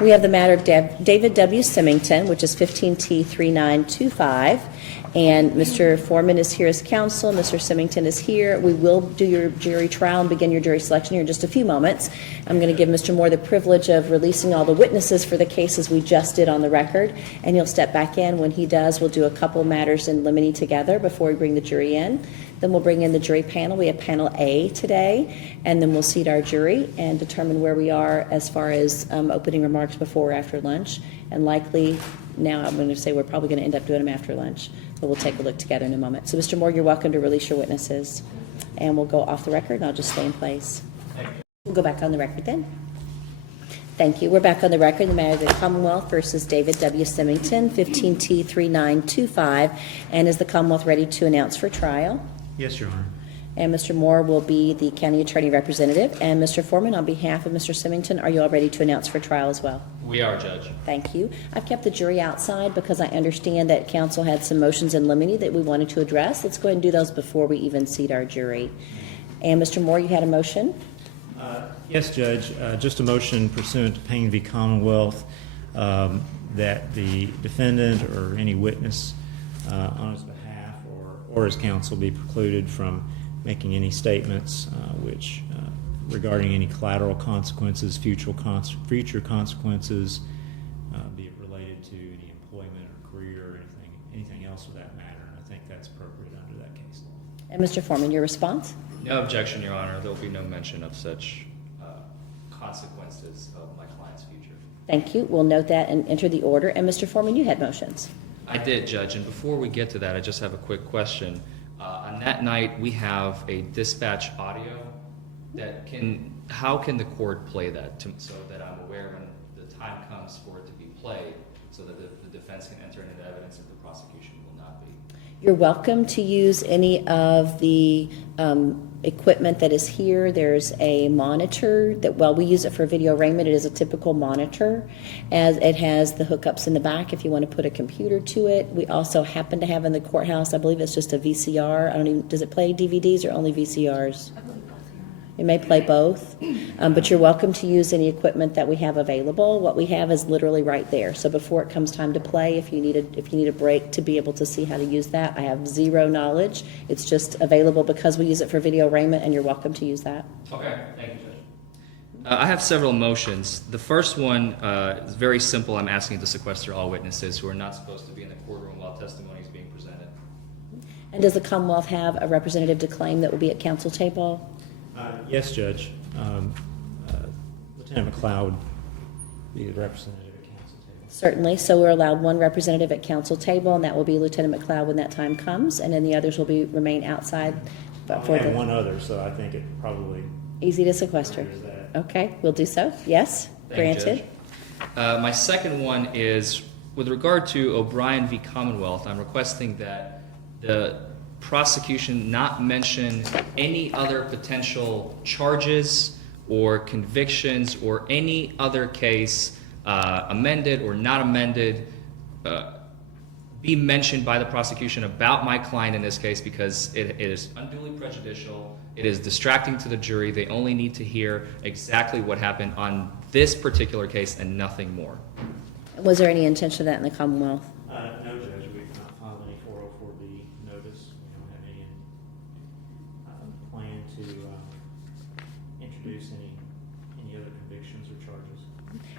We have the matter of David W. Symington, which is 15T3925, and Mr. Forman is here as counsel. Mr. Symington is here. We will do your jury trial and begin your jury selection here in just a few moments. I'm going to give Mr. Moore the privilege of releasing all the witnesses for the cases we just did on the record, and he'll step back in. When he does, we'll do a couple matters in limine together before we bring the jury in. Then we'll bring in the jury panel. We have panel A today, and then we'll seat our jury and determine where we are as far as opening remarks before or after lunch. And likely, now I'm going to say we're probably going to end up doing them after lunch, but we'll take a look together in a moment. So, Mr. Moore, you're welcome to release your witnesses. And we'll go off the record, and I'll just stay in place. We'll go back on the record then. Thank you. We're back on the record. The matter of the Commonwealth versus David W. Symington, 15T3925. And is the Commonwealth ready to announce for trial? Yes, Your Honor. And Mr. Moore will be the county attorney representative. And Mr. Forman, on behalf of Mr. Symington, are you all ready to announce for trial as well? We are, Judge. Thank you. I've kept the jury outside because I understand that counsel had some motions in limine that we wanted to address. Let's go ahead and do those before we even seat our jury. And Mr. Moore, you had a motion? Yes, Judge. Just a motion pursuant to Payne v. Commonwealth that the defendant or any witness on his behalf or his counsel be precluded from making any statements which regarding any collateral consequences, future consequences, be it related to the employment or career or anything else of that matter. And I think that's appropriate under that case law. And Mr. Forman, your response? No objection, Your Honor. There will be no mention of such consequences of my client's future. Thank you. We'll note that and enter the order. And Mr. Forman, you had motions. I did, Judge, and before we get to that, I just have a quick question. On that night, we have a dispatch audio that how can the court play that so that I'm aware when the time comes for it to be played so that the defense can enter into evidence that the prosecution will not be? You're welcome to use any of the equipment that is here. There's a monitor that, while we use it for video arraignment, it is a typical monitor, as it has the hookups in the back if you want to put a computer to it. We also happen to have in the courthouse, I believe it's just a VCR. Does it play DVDs or only VCRs? It may play both, but you're welcome to use any equipment that we have available. What we have is literally right there. So before it comes time to play, if you need a break to be able to see how to use that, I have zero knowledge. It's just available because we use it for video arraignment, and you're welcome to use that. Okay, thank you, Judge. I have several motions. The first one is very simple. I'm asking to sequester all witnesses who are not supposed to be in the courtroom while testimony is being presented. And does the Commonwealth have a representative to claim that will be at counsel table? Yes, Judge. Lieutenant McLeod be the representative at counsel table. Certainly. So we're allowed one representative at counsel table, and that will be Lieutenant McLeod when that time comes, and then the others will remain outside. But we have one other, so I think it probably easy to sequester. Okay, we'll do so. Yes, granted. My second one is with regard to O'Brien v. Commonwealth. I'm requesting that the prosecution not mention any other potential charges or convictions or any other case, amended or not amended, be mentioned by the prosecution about my client in this case, because it is unduly prejudicial. It is distracting to the jury. They only need to hear exactly what happened on this particular case and nothing more. Was there any intention of that in the Commonwealth? No, Judge. We've not filed any 404B notice. We don't have any plan to introduce any other convictions or charges.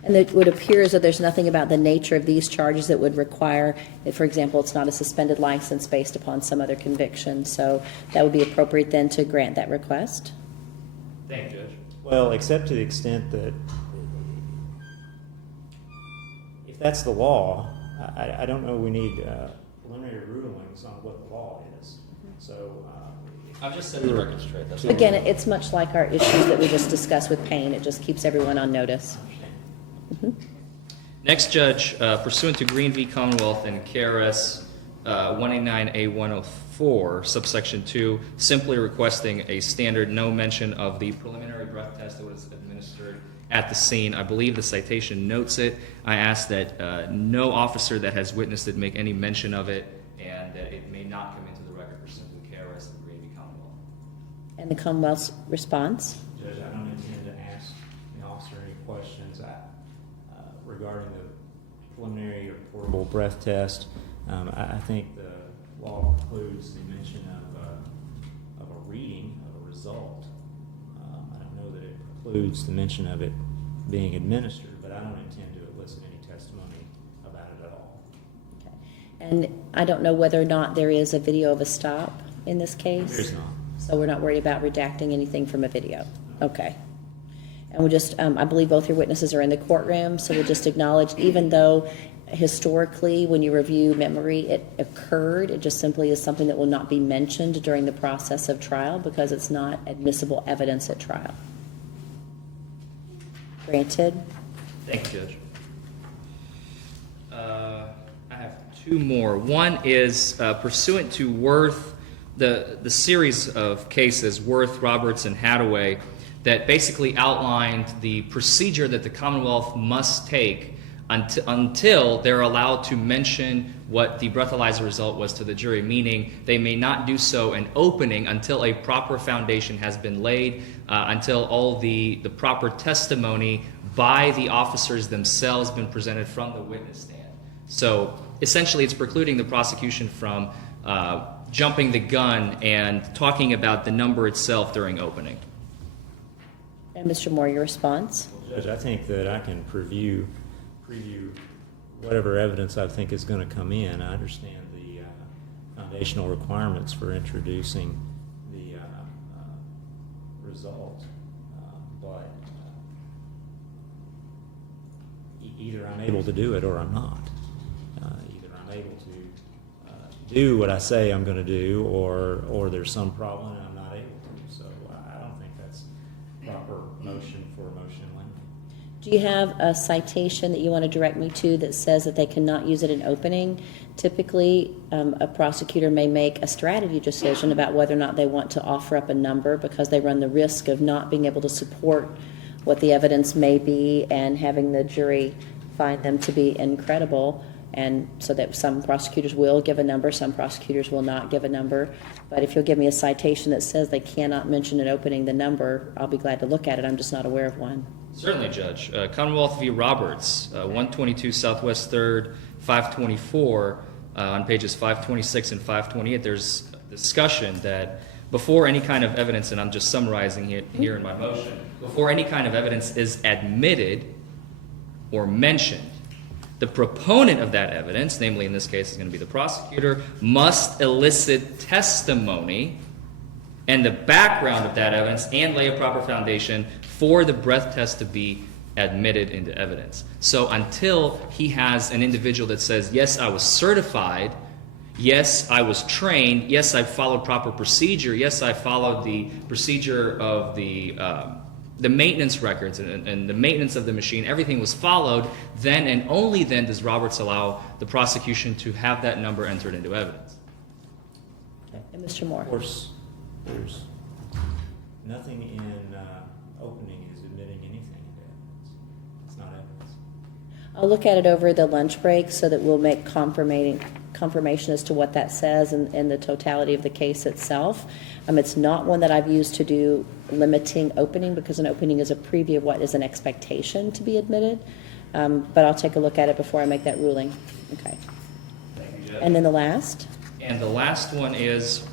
And it would appear as though there's nothing about the nature of these charges that would require, for example, it's not a suspended license based upon some other conviction. So that would be appropriate then to grant that request. Thank you, Judge. Well, except to the extent that if that's the law, I don't know we need preliminary rulings on what the law is. So I'm just setting the record straight. That's Again, it's much like our issues that we just discussed with Payne. It just keeps everyone on notice. Next, Judge, pursuant to Green v. Commonwealth and KRS 189A104, subsection 2, simply requesting a standard no mention of the preliminary breath test that was administered at the scene. I believe the citation notes it. I ask that no officer that has witnessed it make any mention of it, and that it may not come into the record pursuant to KRS and Green v. Commonwealth. And the Commonwealth's response? Judge, I don't intend to ask the officer any questions regarding the preliminary or portable breath test, I think the law includes the mention of a reading of a result. I don't know that it includes the mention of it being administered, but I don't intend to elicit any testimony about it at all. Okay. And I don't know whether or not there is a video of a stop in this case? There's not. So we're not worried about redacting anything from a video? Okay. And we'll just, I believe both your witnesses are in the courtroom, so we'll just acknowledge, even though historically, when you review memory, it occurred, it just simply is something that will not be mentioned during the process of trial because it's not admissible evidence at trial. Granted? Thank you, Judge. I have two more. One is pursuant to Worth, the series of cases, Worth, Roberts, and Hadaway, that basically outlined the procedure that the Commonwealth must take until they're allowed to mention what the breathalyzer result was to the jury, meaning they may not do so in opening until a proper foundation has been laid, until all the proper testimony by the officers themselves been presented from the witness stand. So essentially it's precluding the prosecution from jumping the gun and talking about the number itself during opening. And Mr. Moore, your response? Well, Judge, I think that I can preview whatever evidence I think is going to come in. I understand the foundational requirements for introducing the result, but either I'm able to do it or I'm not. Either I'm able to do what I say I'm going to do, or there's some problem and I'm not able to. So I don't think that's proper motion for a motion in limine. Do you have a citation that you want to direct me to that says that they cannot use it in opening? Typically, a prosecutor may make a strategy decision about whether or not they want to offer up a number because they run the risk of not being able to support what the evidence may be and having the jury find them to be incredible. And so that some prosecutors will give a number, some prosecutors will not give a number. But if you'll give me a citation that says they cannot mention in opening the number, I'll be glad to look at it. I'm just not aware of one. Certainly, Judge. Commonwealth v. Roberts, 122 Southwest 3rd, 524, on pages 526 and 528, there's discussion that before any kind of evidence, and I'm just summarizing it here in my motion, before any kind of evidence is admitted or mentioned, the proponent of that evidence, namely in this case is going to be the prosecutor, must elicit testimony and the background of that evidence and lay a proper foundation for the breath test to be admitted into evidence. So until he has an individual that says, yes, I was certified, yes, I was trained, yes, I followed proper procedure, yes, I followed the procedure of the maintenance records and the maintenance of the machine, everything was followed, then and only then does Roberts allow the prosecution to have that number entered into evidence. Okay. And Mr. Moore? Of course, there's nothing in opening is admitting anything into evidence. It's not evidence. I'll look at it over the lunch break so that we'll make confirmation as to what that says and the totality of the case itself. It's not one that I've used to do limiting opening because an opening is a preview of what is an expectation to be admitted. But I'll take a look at it before I make that ruling. Okay. Thank you, Judge. And then the last? And the last one is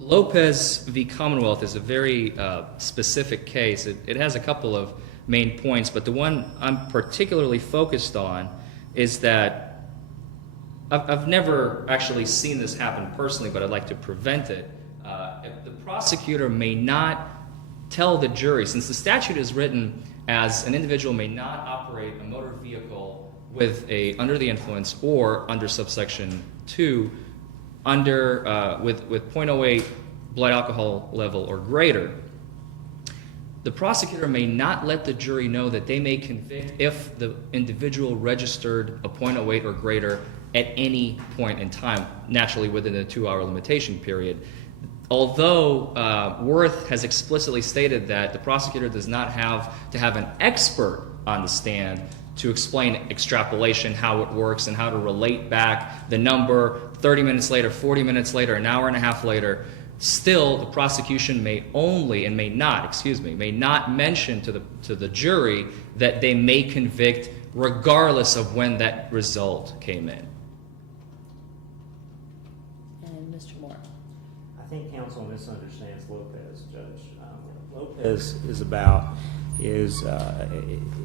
Lopez v. Commonwealth is a very specific case. It has a couple of main points, but the one I'm particularly focused on is that I've never actually seen this happen personally, but I'd like to prevent it. If the prosecutor may not tell the jury, since the statute is written as an individual may not operate a motor vehicle with under the influence or under subsection 2 with 0.08 blood alcohol level or greater, the prosecutor may not let the jury know that they may convict if the individual registered a 0.08 or greater at any point in time, naturally within a 2-hour limitation period. Although Worth has explicitly stated that the prosecutor does not have to have an expert on the stand to explain extrapolation, how it works, and how to relate back the number 30 minutes later, 40 minutes later, an hour and a half later still the prosecution may not mention to the jury that they may convict regardless of when that result came in. And Mr. Moore. I think counsel misunderstands Lopez, Judge. Lopez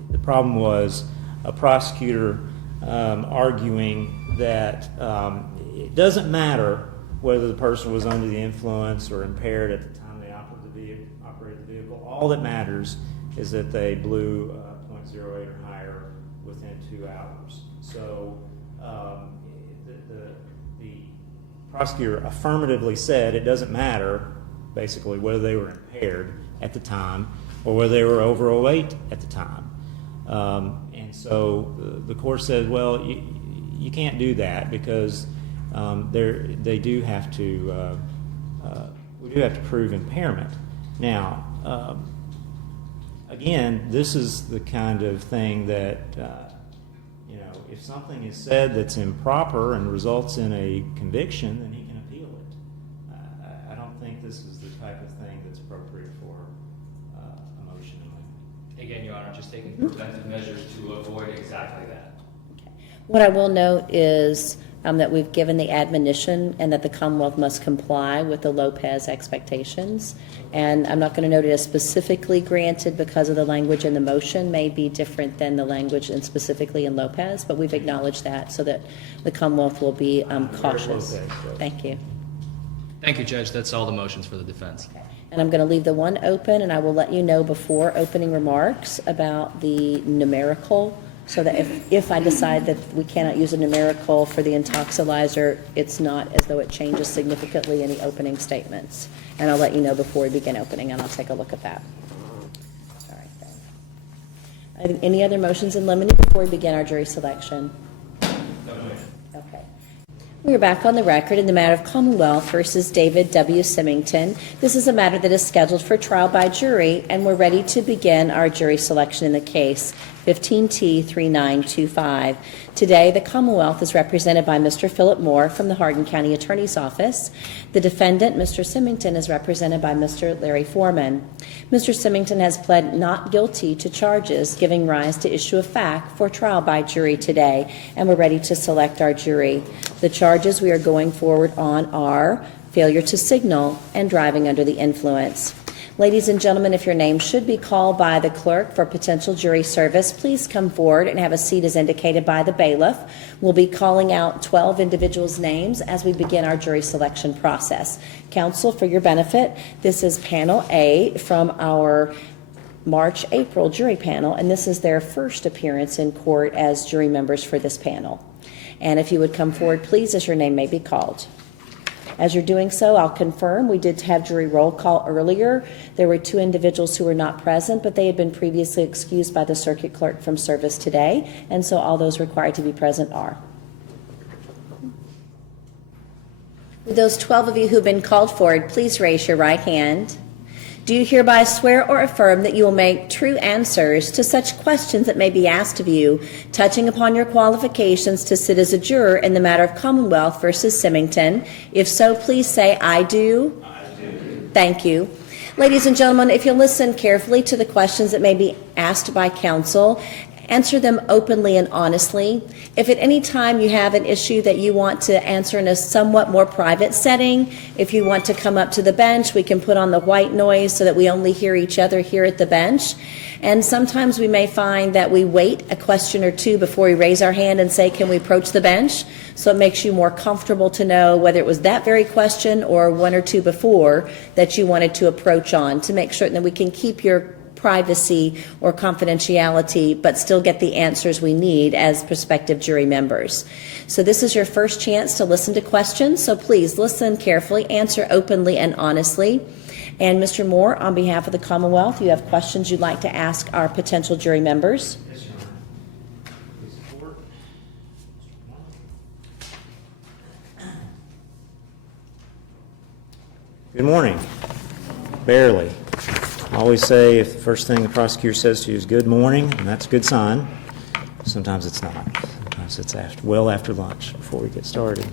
the problem was a prosecutor arguing that it doesn't matter whether the person was under the influence or impaired at the time they operated the vehicle. All that matters is that they blew 0.08 or higher within 2 hours. So the prosecutor affirmatively said it doesn't matter, basically, whether they were impaired at the time or whether they were overweight at the time. And so the court said, well, you can't do that because we do have to prove impairment. Now, again, this is the kind of thing that if something is said that's improper and results in a conviction, then he can appeal it. I don't think this is the type of thing that's appropriate for a motion. Again, Your Honor, just taking preventive measures to avoid exactly that. Okay. What I will note is that we've given the admonition and that the Commonwealth must comply with the Lopez expectations. And I'm not going to note it as specifically granted because of the language in the motion may be different than the language and specifically in Lopez, but we've acknowledged that so that the Commonwealth will be cautious. Thank you. Thank you, Judge. That's all the motions for the defense. Okay. And I'm going to leave the one open, and I will let you know before opening remarks about the numerical, so that if I decide that we cannot use a numerical for the intoxilizer, it's not as though it changes significantly any opening statements. And I'll let you know before we begin opening, and I'll take a look at that. All right, then. Any other motions in limine before we begin our jury selection? Okay. We are back on the record in the matter of Commonwealth versus David W. Symington. This is a matter that is scheduled for trial by jury, and we're ready to begin our jury selection in the case, 15T3925. Today, the Commonwealth is represented by Mr. Philip Moore from the Hardin County Attorney's Office. The defendant, Mr. Symington, is represented by Mr. Larry Forman. Mr. Symington has pled not guilty to charges giving rise to issue of fact for trial by jury today, and we're ready to select our jury. The charges we are going forward on are failure to signal and driving under the influence. Ladies and gentlemen, if your name should be called by the clerk for potential jury service, please come forward and have a seat as indicated by the bailiff. We'll be calling out 12 individuals' names as we begin our jury selection process. Counsel, for your benefit, this is panel A from our March-April jury panel, and this is their first appearance in court as jury members for this panel. And if you would come forward, please, as your name may be called. As you're doing so, I'll confirm we did have jury roll call earlier. There were 2 individuals who were not present, but they had been previously excused by the circuit clerk from service today, and so all those required to be present are. With those 12 of you who've been called forward, please raise your right hand. Do you hereby swear or affirm that you will make true answers to such questions that may be asked of you, touching upon your qualifications to sit as a juror in the matter of Commonwealth versus Symington? If so, please say, I do. I do. Thank you. Ladies and gentlemen, if you'll listen carefully to the questions that may be asked by counsel, answer them openly and honestly. If at any time you have an issue that you want to answer in a somewhat more private setting, if you want to come up to the bench, we can put on the white noise so that we only hear each other here at the bench. And sometimes we may find that we wait a question or two before we raise our hand and say, can we approach the bench? So it makes you more comfortable to know whether it was that very question or one or two before that you wanted to approach on, to make sure that we can keep your privacy or confidentiality, but still get the answers we need as prospective jury members. So this is your first chance to listen to questions, so please listen carefully, answer openly and honestly. And Mr. Moore, on behalf of the Commonwealth, you have questions you'd like to ask our potential jury members? Yes, Your Honor. Please report. Good morning. Barely. I always say if the first thing the prosecutor says to you is good morning, and that's a good sign. Sometimes it's not. Sometimes it's well after lunch before we get started.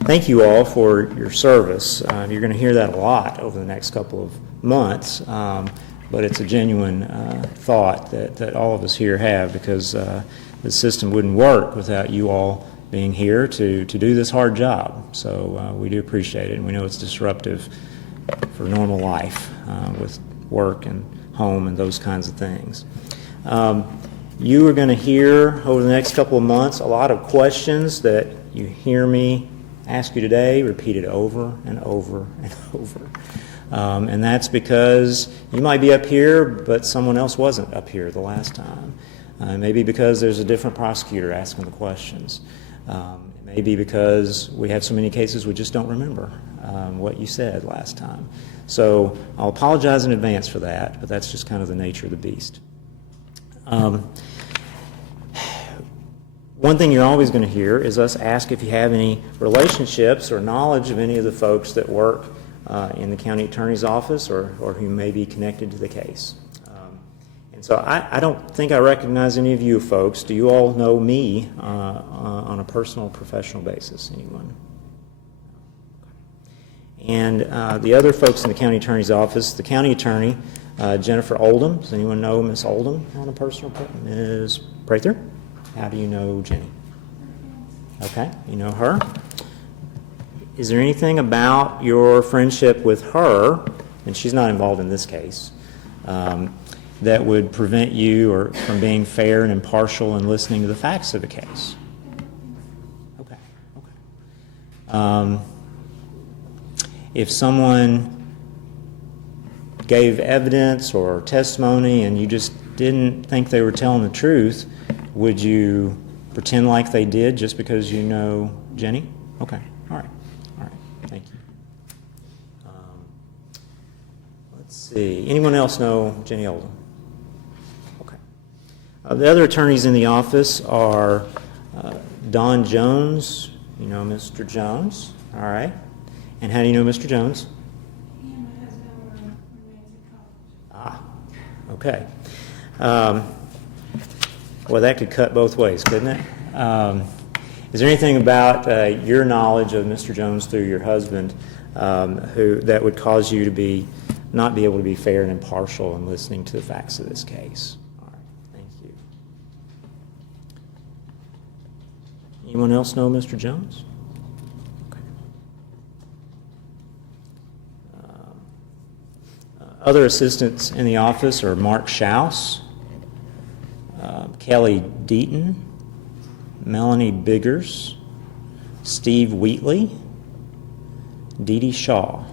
thank you all for your service. You're going to hear that a lot over the next couple of months, but it's a genuine thought that all of us here have, because the system wouldn't work without you all being here to do this hard job. So we do appreciate it, and we know it's disruptive for normal life with work and home and those kinds of things. You are going to hear over the next couple of months a lot of questions that you hear me ask you today, repeated over and over and over. And that's because you might be up here, but someone else wasn't up here the last time. Maybe because there's a different prosecutor asking the questions. Maybe because we have so many cases we just don't remember what you said last time. So I'll apologize in advance for that, but that's just kind of the nature of the beast. One thing you're always going to hear is us ask if you have any relationships or knowledge of any of the folks that work in the county attorney's office or who may be connected to the case. And so I don't think I recognize any of you folks. Do you all know me on a personal, professional basis? Anyone? And the other folks in the county attorney's office, the county attorney, Jennifer Oldham. Does anyone know Miss Oldham on a personal? Ms. Prather? How do you know Jenny? Okay, you know her. Is there anything about your friendship with her, and she's not involved in this case, that would prevent you from being fair and impartial and listening to the facts of the case? Okay. If someone gave evidence or testimony and you just didn't think they were telling the truth, would you pretend like they did just because you know Jenny? Okay. All right. Thank you. Let's see. Anyone else know Jenny Oldham? Okay. The other attorneys in the office are Don Jones. You know Mr. Jones. All right. And how do you know Mr. Jones? He and my husband were roommates at college. Okay. Well, that could cut both ways, couldn't it? Is there anything about your knowledge of Mr. Jones through your husband that would cause you to not be able to be fair and impartial in listening to the facts of this case? All right, thank you. Anyone else know Mr. Jones? Okay. Other assistants in the office are Mark Schaus, Kelly Deaton, Melanie Biggers, Steve Wheatley, Dee Dee Shaw.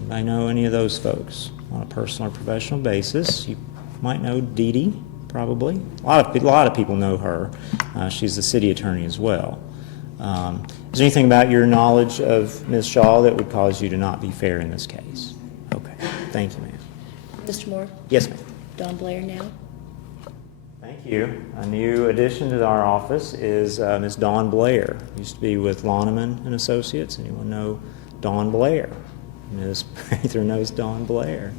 Anybody know any of those folks on a personal or professional basis? You might know Dee Dee, probably. A lot of people know her. She's the city attorney as well. Is there anything about your knowledge of Ms. Shaw that would cause you to not be fair in this case? Okay. Thank you, ma'am. Mr. Moore? Yes, ma'am. Don Blair now? Thank you. A new addition to our office is Ms. Dawn Blair. Used to be with Loneman and Associates. Anyone know Dawn Blair? Ms. Prather knows Dawn Blair.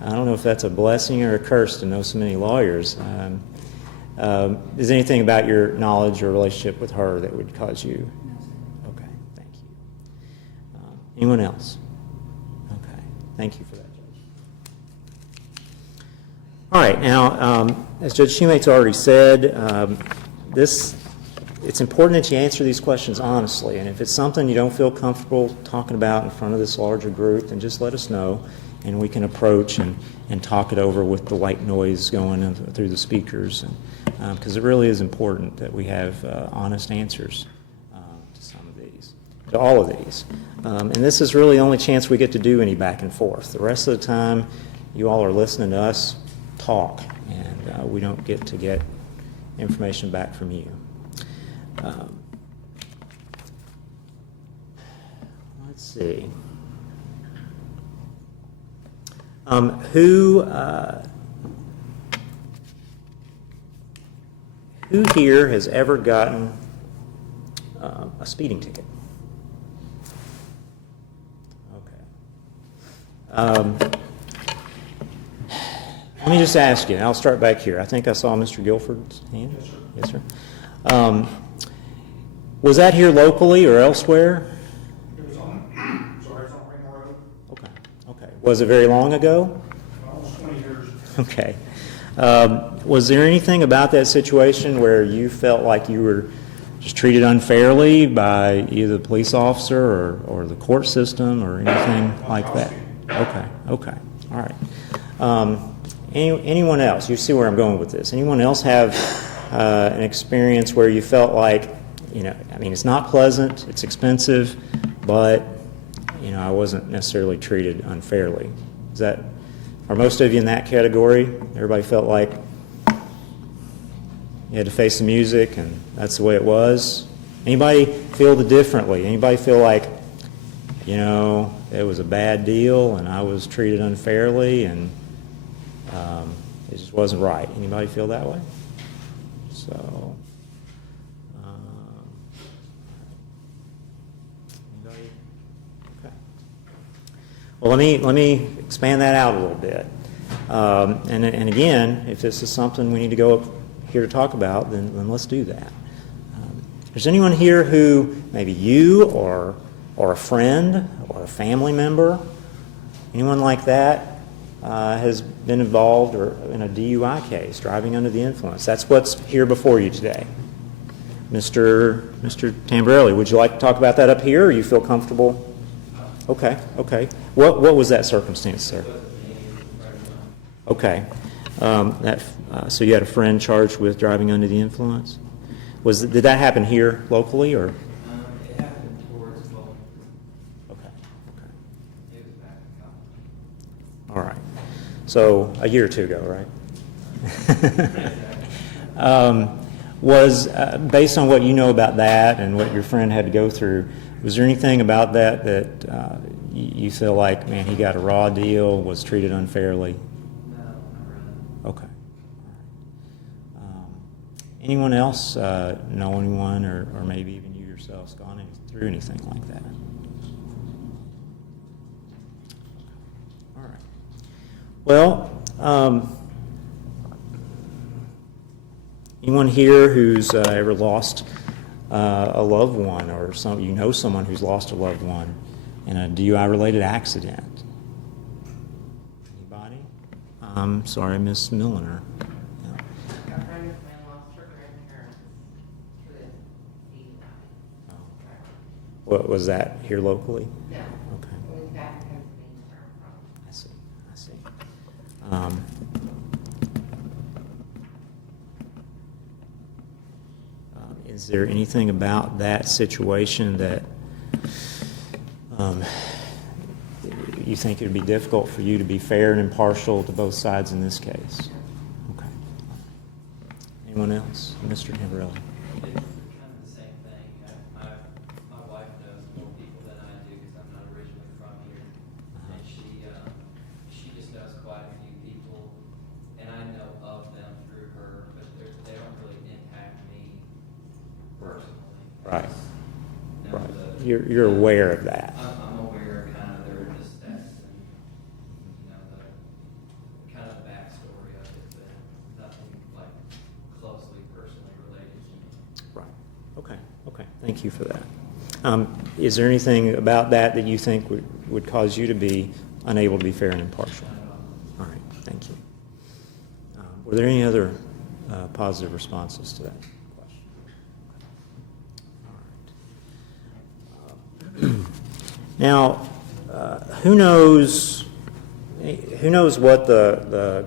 I don't know if that's a blessing or a curse to know so many lawyers. Is there anything about your knowledge or relationship with her that would cause you? No, sir. Okay, thank you. Anyone else? Okay, thank you for that, Judge. All right, now, as Judge Shumate's already said, it's important that you answer these questions honestly, and if it's something you don't feel comfortable talking about in front of this larger group, then just let us know, and we can approach and talk it over with the white noise going through the speakers, because it really is important that we have honest answers to all of these. And this is really the only chance we get to do any back and forth. The rest of the time, you all are listening to us talk, and we don't get to get information back from you. Let's see. Who here has ever gotten a speeding ticket? Okay. Let me just ask you, and I'll start back here. I think I saw Mr. Guilford's hand. Yes, sir. Was that here locally or elsewhere? It was on, sorry, it's on Ring Road, Okay. Okay. Was it very long ago? almost 20 years. Okay. Was there anything about that situation where you felt like you were just treated unfairly by either the police officer or the court system or anything like that? Okay. Okay. All right. Anyone else? You see where I'm going with this. Anyone else have an experience where you felt like, I mean, it's not pleasant, it's expensive, but, I wasn't necessarily treated unfairly? Are most of you in that category? Everybody felt like you had to face the music and that's the way it was? Anybody feel differently? Anybody feel like, it was a bad deal and I was treated unfairly and it just wasn't right? Anybody feel that way? So, anybody? Okay. Well, let me expand that out a little bit. And again, if this is something we need to go up here to talk about, then let's do that. Is anyone here who maybe you or a friend or a family member, anyone like that, has been involved or in a DUI case, driving under the influence? That's what's here before you today. Mr. Tamborelli, would you like to talk about that up here, or you feel comfortable? Okay. What was that circumstance, sir? Okay. So you had a friend charged with driving under the influence? Did that happen here locally, or? It happened towards Bowling. Okay. It was back in college. All right. So a year or two ago, right? Was based on what you know about that and what your friend had to go through, was there anything about that you feel like, man, he got a raw deal, was treated unfairly? No, not really. Okay. Anyone else know anyone, or maybe even you yourselves gone through anything like that? All right. Well, anyone here who's ever lost a loved one, or someone who's lost a loved one in a DUI-related accident? Anybody? Sorry, Miss Milliner. A friend of mine lost her grandparents to the DUI. What was that here locally? No. Okay. It was back in Pennsylvania where I'm from. I see. Is there anything about that situation that you think it would be difficult for you to be fair and impartial to both sides in this case? Okay. Anyone else? Mr. Kimberly. It's kind of the same thing. My wife knows more people than I do because I'm not originally from here. And she just knows quite a few people, and I know of them through her, but they don't really impact me personally. Right. You know, Right. You're aware of that. I'm aware of kind of their missteps and, the kind of the backstory of it, but nothing like closely personally related to me. Right. Okay. Thank you for that. Is there anything about that you think would cause you to be unable to be fair and impartial? All right. Thank you. Were there any other positive responses to that question? All right. Now, who knows what the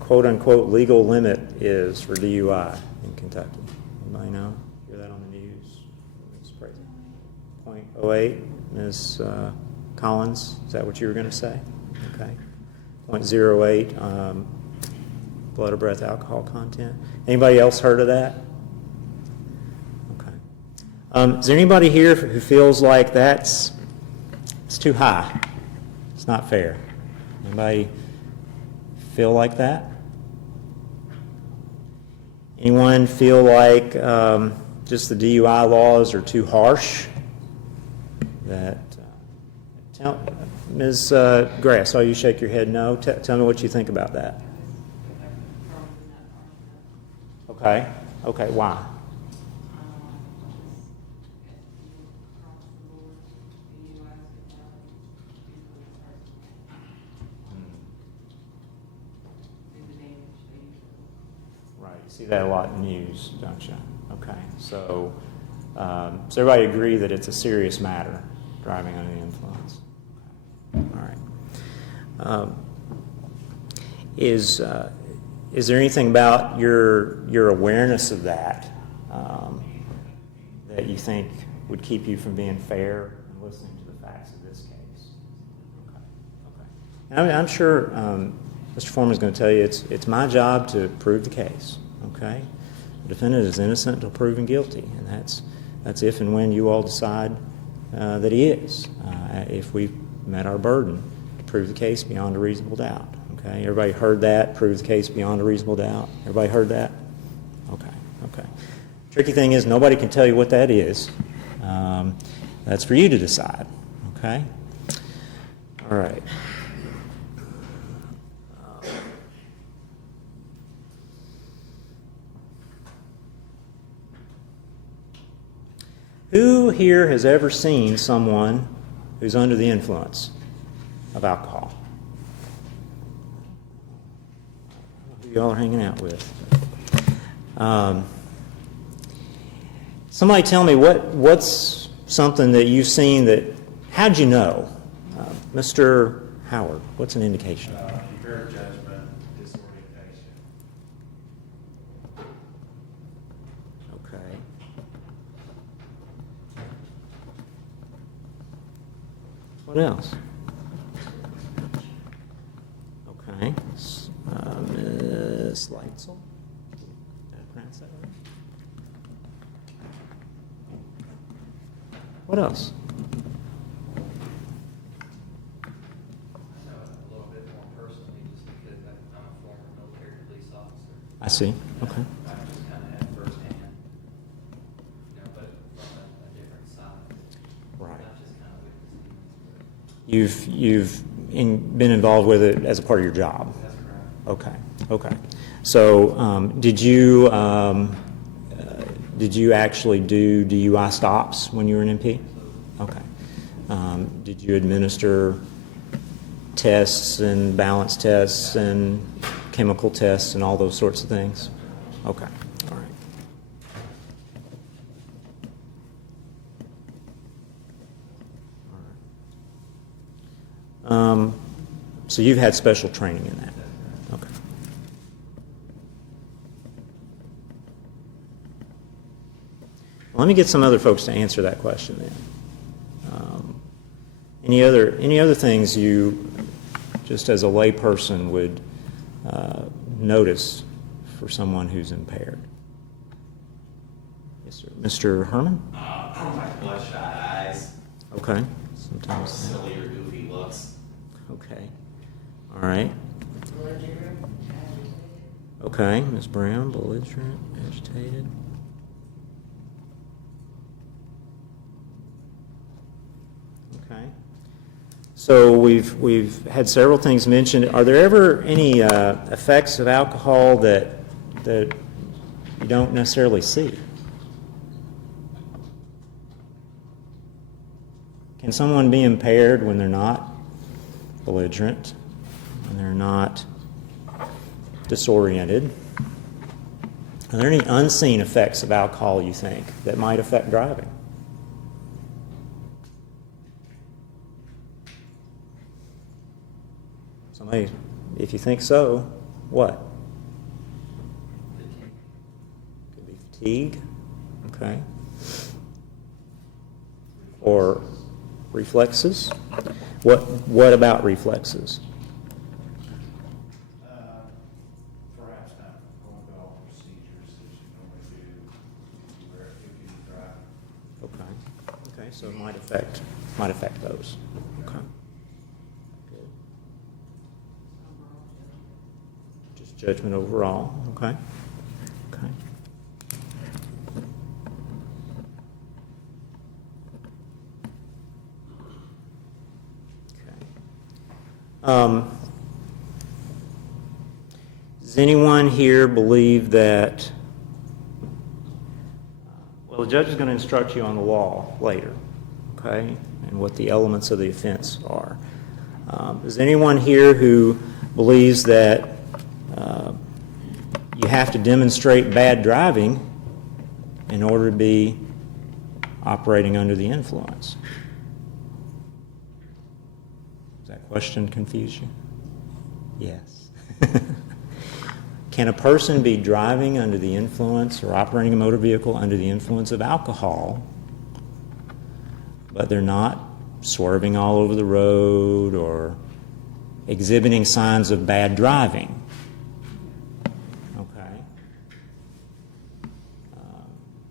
quote-unquote legal limit is for DUI in Kentucky? Anybody know? Hear that on the news? It's crazy. 0.08, Ms. Collins, is that what you were going to say? Okay. 0.08 blood or breath alcohol content. Anybody else heard of that? Okay. Is there anybody here who feels like it's too high? It's not fair. Anybody feel like that? Anyone feel like just the DUI laws are too harsh? Ms. Gray, I saw you shake your head no. Tell me what you think about that. Okay. Why? You see that a lot in news, don't you? Okay. So, does everybody agree that it's a serious matter, driving under the influence? Okay. All right. Is there anything about your awareness of that that you think would keep you from being fair and listening to the facts of this case? Okay. And I'm sure Mr. Foreman is going to tell you it's my job to prove the case. Okay. The defendant is innocent until proven guilty, and that's if and when you all decide that he is. If we've met our burden to prove the case beyond a reasonable doubt. Okay, everybody heard that? Prove the case beyond a reasonable doubt. Everybody heard that? Okay. Tricky thing is nobody can tell you what that is. That's for you to decide. Okay. All right. Who here has ever seen someone who's under the influence of alcohol? Who y'all are hanging out with? Somebody tell me what's something that you've seen that, how'd you know? Mr. Howard, what's an indication? Impaired judgment, disorientation. Okay. What else? Okay. Ms. Leitzel? Did I pronounce that right? What else? I know it a little bit more personally just because I'm a former military police officer. I see. Okay. I just kind of had firsthand, but from a different side. Right. Not just kind of witnessing. You've been involved with it as a part of your job. That's correct. Okay. So, did you actually do DUI stops when you were an MP? Okay. Did you administer tests and balance tests and chemical tests and all those sorts of things? Okay. All right. So you've had special training in that? Okay. Well, let me get some other folks to answer that question then. Any other things you, just as a layperson, would notice for someone who's impaired? Yes, sir. Mr. Herman? Like bloodshot eyes, Okay. Sometimes. silly or goofy looks. Okay. All right. Okay, Ms. Brown, belligerent, agitated. Okay. So we've had several things mentioned. Are there ever any effects of alcohol that you don't necessarily see? Can someone be impaired when they're not belligerent, when they're not disoriented? Are there any unseen effects of alcohol, you think, that might affect driving? Somebody, if you think so, what? Could be fatigue, okay. Or reflexes. What about reflexes? Perhaps not going to all procedures that you normally do if you drive. Okay, so it might affect those. Okay. Good. Just judgment overall. Okay. Okay. Does anyone here believe that, well, the judge is going to instruct you on the law later, okay, and what the elements of the offense are. Is anyone here who believes that you have to demonstrate bad driving in order to be operating under the influence. Does that question confuse you? Yes. Can a person be driving under the influence or operating a motor vehicle under the influence of alcohol, but they're not swerving all over the road or exhibiting signs of bad driving? Okay.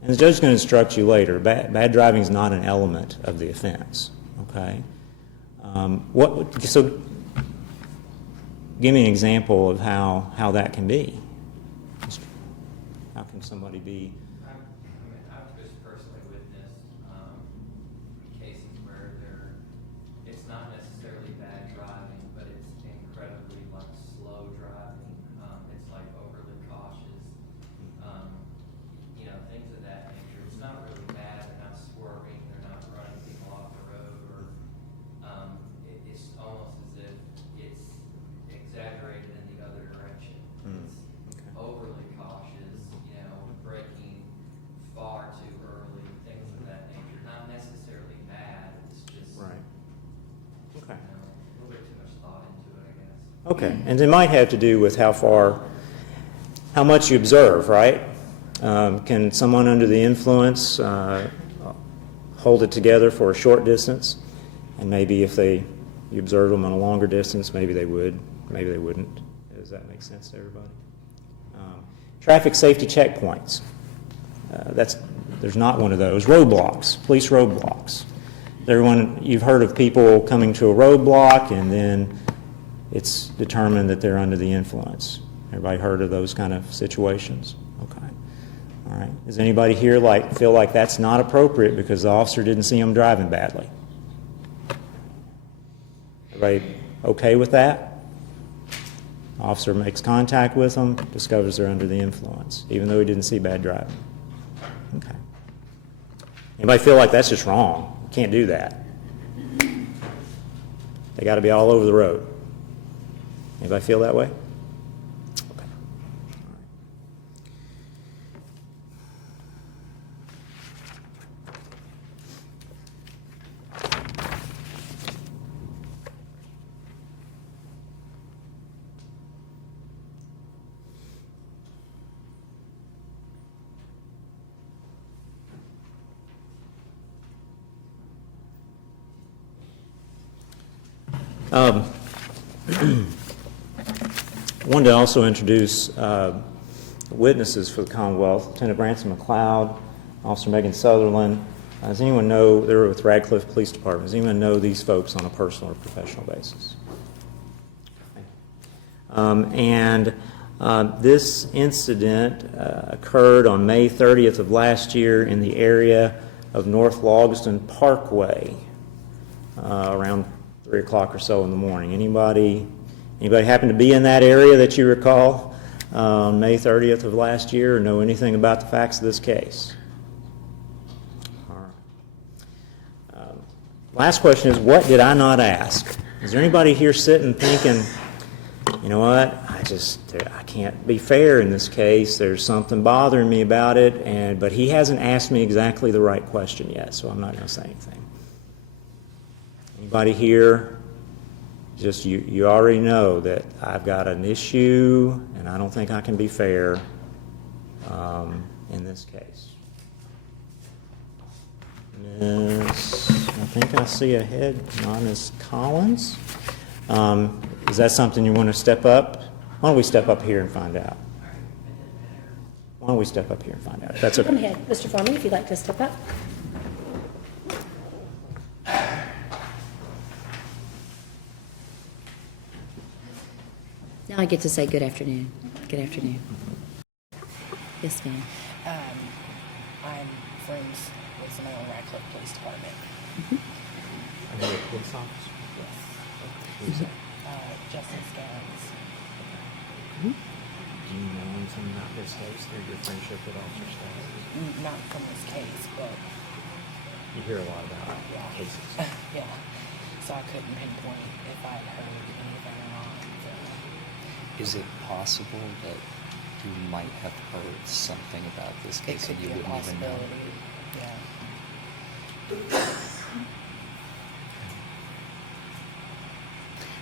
And the judge is going to instruct you later. Bad driving is not an element of the offense. Okay. So give me an example of how that can be. How can somebody be? I've just personally witnessed cases where it's not necessarily bad driving, but it's incredibly slow driving. It's overly cautious, things of that nature. It's not really bad. They're not swerving. They're not running people off the road, or it's almost as if it's exaggerated in the other direction. It's overly cautious, braking far too early, things of that nature. Not necessarily bad, it's just Right. Okay. a little bit too much thought into it, I guess. Okay, and it might have to do with how much you observe, right? Can someone under the influence hold it together for a short distance? And maybe if you observe them on a longer distance, maybe they would, maybe they wouldn't. Does that make sense to everybody? Traffic safety checkpoints. There's not one of those. Roadblocks, police roadblocks. You've heard of people coming to a roadblock and then it's determined that they're under the influence. Everybody heard of those kind of situations? Okay. All right. Does anybody here feel like that's not appropriate because the officer didn't see them driving badly? Everybody okay with that? Officer makes contact with them, discovers they're under the influence, even though he didn't see bad driving. Okay. Anybody feel like that's just wrong? You can't do that. They got to be all over the road. Anybody feel that way? Okay. I wanted to also introduce witnesses for the Commonwealth. Lieutenant Branson McLeod, Officer Megan Sutherland. Does anyone know, they're with Radcliff Police Department, does anyone know these folks on a personal or professional basis? This incident occurred on May 30th of last year in the area of North Logston Parkway, around 3 o'clock or so in the morning. Anybody happen to be in that area that you recall on May 30th of last year or know anything about the facts of this case? All right. Last question is, what did I not ask? Is there anybody here sitting thinking, you know what, I can't be fair in this case. There's something bothering me about it, but he hasn't asked me exactly the right question yet, so I'm not going to say anything. Anybody here, just you already know that I've got an issue and I don't think I can be fair in this case. I think I see a head on Ms. Collins. Is that something you want to step up? Why don't we step up here and find out? Why don't we step up here and find out? That's okay. Come ahead, Mr. Forman, if you'd like to step up. Now I get to say good afternoon. Good afternoon. Yes, ma'am. I'm friends with somebody on Radcliff Police Department. Are you a police officer? Yes. Who's that? Justin Scans. Do you know anything about this case through your friendship with Officer Scans? Not from this case, but You hear a lot about cases. yeah. So I couldn't pinpoint if I had heard anything or not. So. Is it possible that who might have heard something about this It case could and you be a wouldn't even know. possibility. Yeah.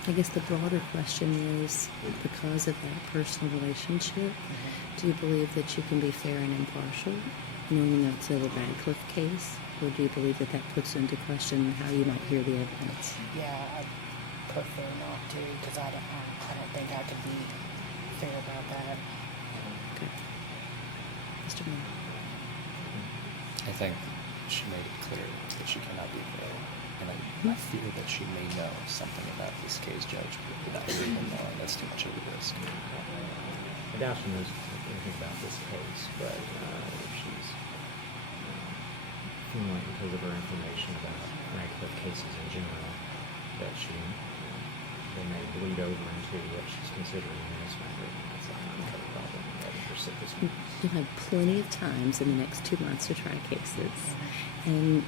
I guess the broader question is, because of that personal relationship, do you believe that you can be fair and impartial, knowing that it's the Radcliff case, or do you believe that that puts into question how you might hear the evidence? Yeah, I prefer not to because I don't think I could be fair about that. Okay. Mr. Moore? I think she made it clear that she cannot be fair, and I fear that she may know something about this case, Judge, without even knowing that's too much of a risk. I doubt she knows anything about this case, but if she's feeling like because of her information about Radcliff cases in general, that they may bleed over into what she's considering in this matter. That's not a problem. You'll have plenty of times in the next 2 months to try cases. And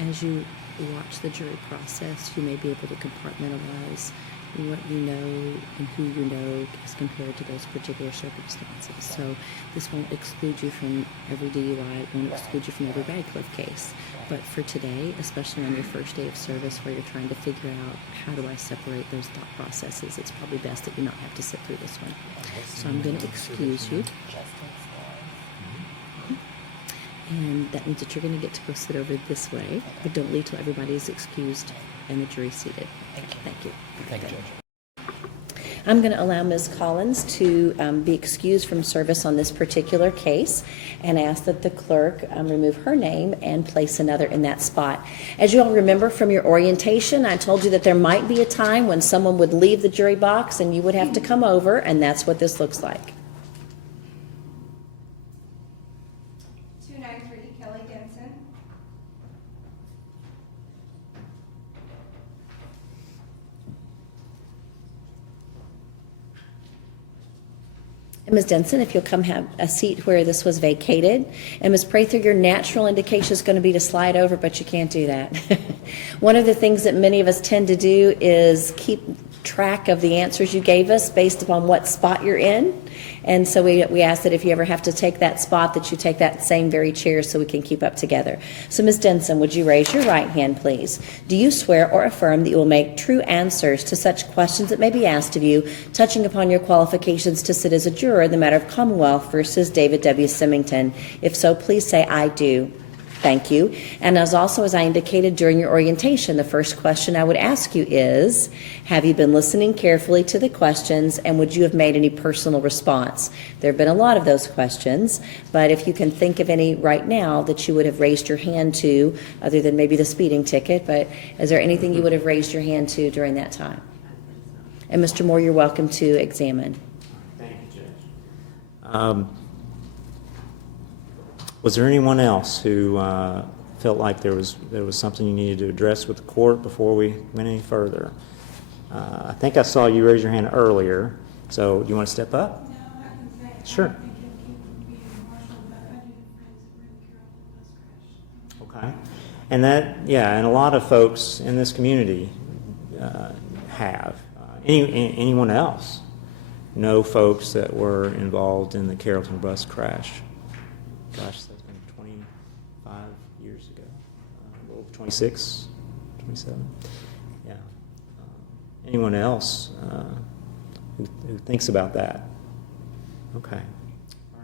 as you watch the jury process, you may be able to compartmentalize what you know and who you know as compared to those particular circumstances. So this won't exclude you from every DUI, it won't exclude you from every Radcliff case. But for today, especially on your first day of service where you're trying to figure out how do I separate those thought processes, it's probably best that you not have to sit through this one. So I'm going to excuse you. And that means that you're going to get to go sit over this way, but don't leave till everybody is excused and the jury's seated. Thank you. Thank you, Judge. I'm going to allow Ms. Collins to be excused from service on this particular case and ask that the clerk remove her name and place another in that spot. As you all remember from your orientation, I told you that there might be a time when someone would leave the jury box and you would have to come over, and that's what this looks like. 293 Kelly Denson. And Ms. Denson, if you'll come have a seat where this was vacated. And Ms. Prather, your natural indication is going to be to slide over, but you can't do that. One of the things that many of us tend to do is keep track of the answers you gave us based upon what spot you're in. And so we ask that if you ever have to take that spot, that you take that same very chair so we can keep up together. So Ms. Denson, would you raise your right hand, please? Do you swear or affirm that you will make true answers to such questions that may be asked of you, touching upon your qualifications to sit as a juror in the matter of Commonwealth versus David W. Symington? If so, please say, I do. Thank you. And as I indicated during your orientation, the first question I would ask you is, have you been listening carefully to the questions, and would you have made any personal response? There have been a lot of those questions, but if you can think of any right now that you would have raised your hand to, other than maybe the speeding ticket, but is there anything you would have raised your hand to during that time? And Mr. Moore, you're welcome to examine. Thank you, Judge. Was there anyone else who felt like there was something you needed to address with the court before we went any further? I think I saw you raise your hand earlier, so do you want to step up? No, I can say. Sure. I don't think it'll keep being impartial, but I do have friends that really care about the bus crash. Okay. And and a lot of folks in this community have. Anyone else know folks that were involved in the Carrollton bus crash? Gosh, that's been 25 years ago. 26, 27. Yeah. Anyone else who thinks about that? Okay. All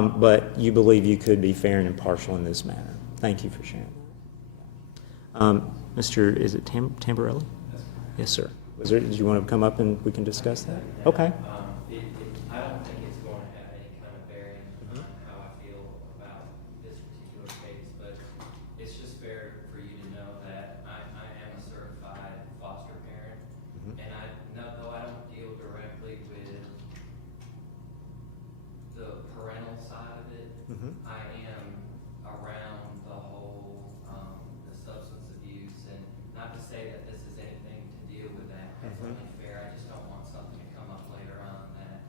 right. But you believe you could be fair and impartial in this matter. Thank you for sharing that. Mr. Is it Tamborelli? Yes, sir. Did you want to come up and we can discuss that? Okay. I don't think it's going to have any kind of bearing on how I feel about this particular case, but it's just fair for you to know that I am a certified foster parent, and though I don't deal directly with the parental side of it, I am around the whole the substance abuse, and not to say that this is anything to deal with that. That's only fair. I just don't want something to come up later on that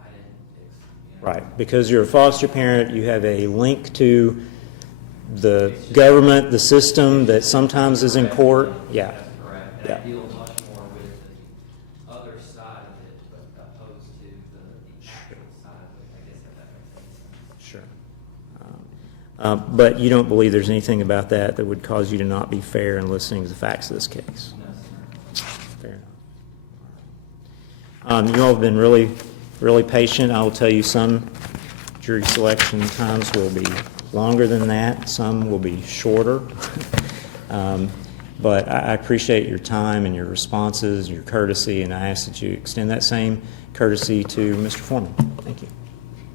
I didn't fix. Right, because you're a foster parent, you have a link to the government, the system that sometimes is in court. Yeah. That's correct. Yeah. I deal much more with the other side of it, but opposed to the actual side of it, I guess, if that makes any sense. Sure. But you don't believe there's anything about that that would cause you to not be fair in listening to the facts of this case? No, sir. Fair enough. You all have been really, really patient. I will tell you some jury selection times will be longer than that. Some will be shorter. But I appreciate your time and your responses, your courtesy, and I ask that you extend that same courtesy to Mr. Foreman. Thank you.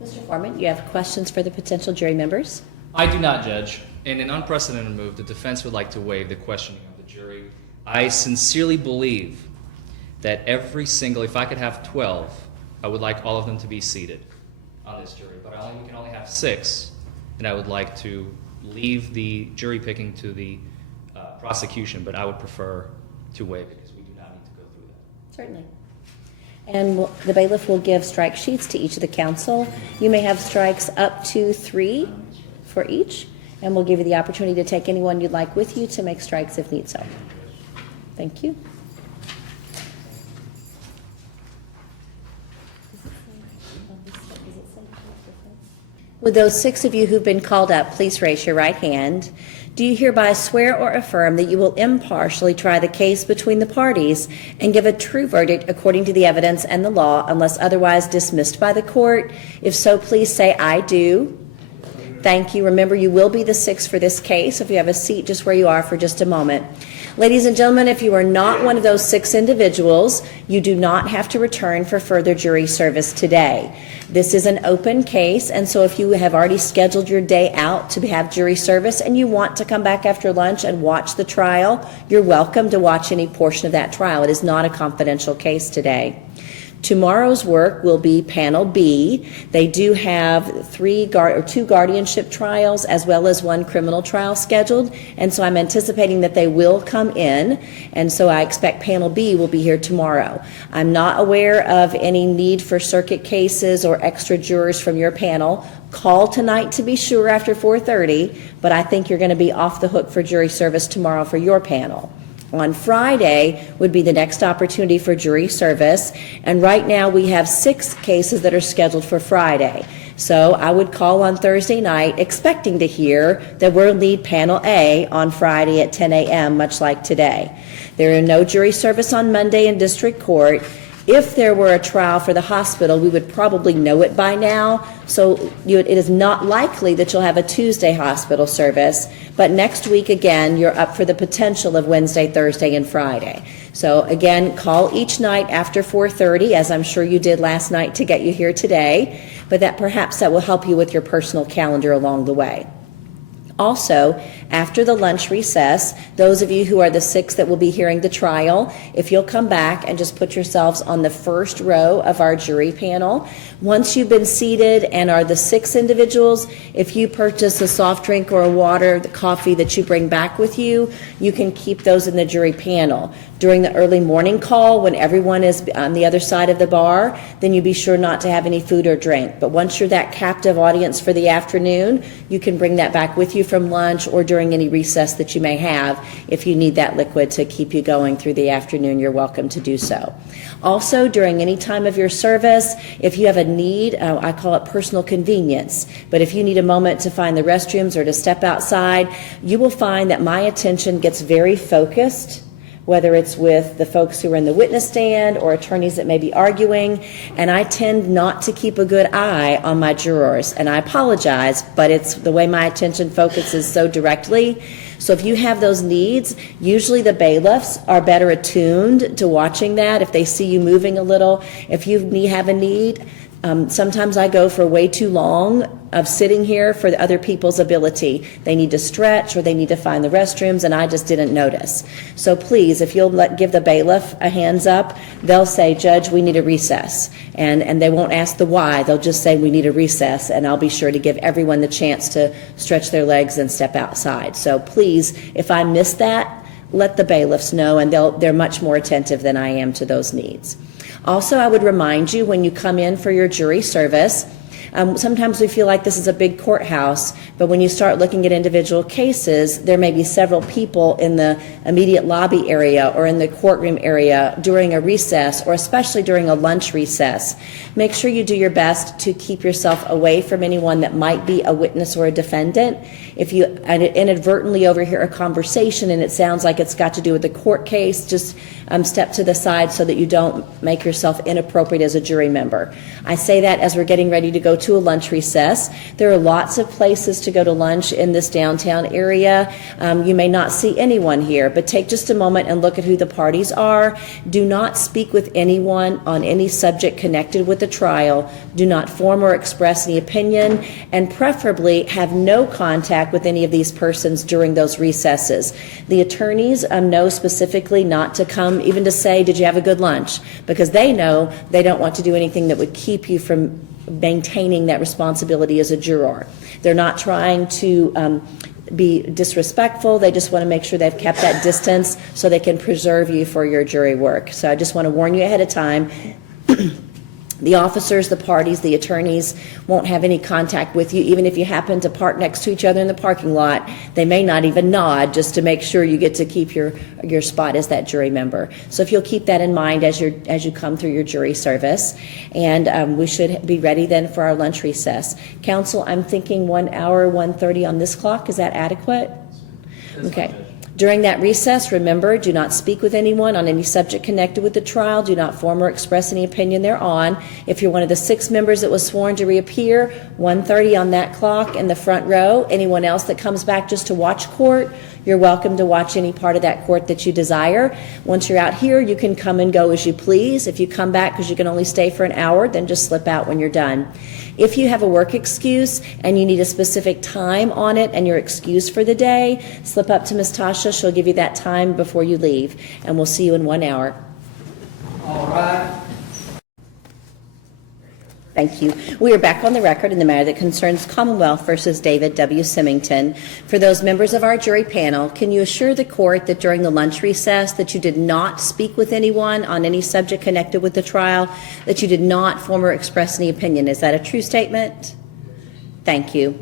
Mr. Foreman, you have questions for the potential jury members? I do not, Judge. In an unprecedented move, the defense would like to waive the questioning of the jury. I sincerely believe that every single, if I could have 12, I would like all of them to be seated on this jury. But we can only have 6, and I would like to leave the jury picking to the prosecution, but I would prefer to waive it because we do not need to go through that. Certainly. And the bailiff will give strike sheets to each of the counsel. You may have strikes up to 3 for each, and we'll give you the opportunity to take anyone you'd like with you to make strikes if need so. Thank you. With those 6 of you who've been called up, please raise your right hand. Do you hereby swear or affirm that you will impartially try the case between the parties and give a true verdict according to the evidence and the law unless otherwise dismissed by the court? If so, please say, I do. Thank you. Remember, you will be the 6th for this case. If you have a seat just where you are for just a moment. Ladies and gentlemen, if you are not one of those 6 individuals, you do not have to return for further jury service today. This is an open case, and so if you have already scheduled your day out to have jury service and you want to come back after lunch and watch the trial, you're welcome to watch any portion of that trial. It is not a confidential case today. Tomorrow's work will be panel B. They do have 2 guardianship trials as well as 1 criminal trial scheduled, and so I'm anticipating that they will come in, and so I expect panel B will be here tomorrow. I'm not aware of any need for circuit cases or extra jurors from your panel. Call tonight to be sure after 4:30, but I think you're going to be off the hook for jury service tomorrow for your panel. On Friday would be the next opportunity for jury service, and right now we have 6 cases that are scheduled for Friday. So I would call on Thursday night expecting to hear that we'll need panel A on Friday at 10 a.m., much like today. There are no jury service on Monday in district court. If there were a trial for the hospital, we would probably know it by now, so it is not likely that you'll have a Tuesday hospital service, but next week, again, you're up for the potential of Wednesday, Thursday, and Friday. So again, call each night after 4:30, as I'm sure you did last night to get you here today, but perhaps that will help you with your personal calendar along the way. Also, after the lunch recess, those of you who are the 6 that will be hearing the trial, if you'll come back and just put yourselves on the first row of our jury panel. Once you've been seated and are the 6 individuals, if you purchase a soft drink or a water, the coffee that you bring back with you, you can keep those in the jury panel. During the early morning call, when everyone is on the other side of the bar, then you be sure not to have any food or drink. But once you're that captive audience for the afternoon, you can bring that back with you from lunch or during any recess that you may have. If you need that liquid to keep you going through the afternoon, you're welcome to do so. Also, during any time of your service, if you have a need, I call it personal convenience, but if you need a moment to find the restrooms or to step outside, you will find that my attention gets very focused, whether it's with the folks who are in the witness stand or attorneys that may be arguing, and I tend not to keep a good eye on my jurors, and I apologize, but it's the way my attention focuses so directly. So if you have those needs, usually the bailiffs are better attuned to watching that if they see you moving a little. If you have a need, sometimes I go for way too long of sitting here for the other people's ability. They need to stretch or they need to find the restrooms, and I just didn't notice. So please, if you'll give the bailiff a hands up, they'll say, Judge, we need a recess. And they won't ask the why. They'll just say, we need a recess, and I'll be sure to give everyone the chance to stretch their legs and step outside. So please, if I miss that, let the bailiffs know, and they're much more attentive than I am to those needs. Also, I would remind you when you come in for your jury service Sometimes we feel like this is a big courthouse, but when you start looking at individual cases, there may be several people in the immediate lobby area or in the courtroom area during a recess, or especially during a lunch recess. Make sure you do your best to keep yourself away from anyone that might be a witness or a defendant. If you inadvertently overhear a conversation and it sounds like it's got to do with the court case, just step to the side so that you don't make yourself inappropriate as a jury member. I say that as we're getting ready to go to a lunch recess. There are lots of places to go to lunch in this downtown area. You may not see anyone here, but take just a moment and look at who the parties are. Do not speak with anyone on any subject connected with the trial. Do not form or express any opinion, and preferably have no contact with any of these persons during those recesses. The attorneys know specifically not to come even to say, did you have a good lunch? Because they know they don't want to do anything that would keep you from maintaining that responsibility as a juror. They're not trying to be disrespectful. They just want to make sure they've kept that distance so they can preserve you for your jury work. So I just want to warn you ahead of time. The officers, the parties, the attorneys won't have any contact with you. Even if you happen to park next to each other in the parking lot, they may not even nod, just to make sure you get to keep your spot as that jury member. So if you'll keep that in mind as you come through your jury service. And we should be ready then for our lunch recess. Counsel, I'm thinking 1 hour, 1:30 on this clock. Is that adequate? Okay. During that recess, remember, do not speak with anyone on any subject connected with the trial. Do not form or express any opinion thereon. If you're one of the 6 members that was sworn to reappear, 1:30 on that clock in the front row. Anyone else that comes back just to watch court, you're welcome to watch any part of that court that you desire. Once you're out here, you can come and go as you please. If you come back because you can only stay for an hour, then just slip out when you're done. If you have a work excuse and you need a specific time on it and you're excused for the day, slip up to Ms. Tasha. She'll give you that time before you leave, and we'll see you in 1 hour. All right. Thank you. We are back on the record in the matter that concerns Commonwealth versus David W. Symington. For those members of our jury panel, can you assure the court that during the lunch recess that you did not speak with anyone on any subject connected with the trial, that you did not form or express any opinion? Is that a true statement? Thank you.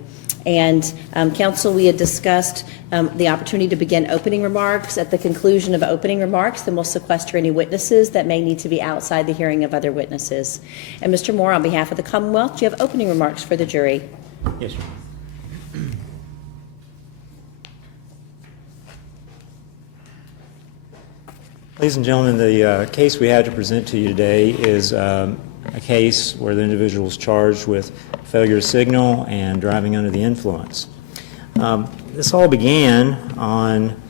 And counsel, we had discussed the opportunity to begin opening remarks. At the conclusion of opening remarks, then we'll sequester any witnesses that may need to be outside the hearing of other witnesses. And Mr. Moore, on behalf of the Commonwealth, do you have opening remarks for the jury? Yes, sir. Ladies and gentlemen, the case we have to present to you today is a case where the individual is charged with failure to signal and driving under the influence. This all began on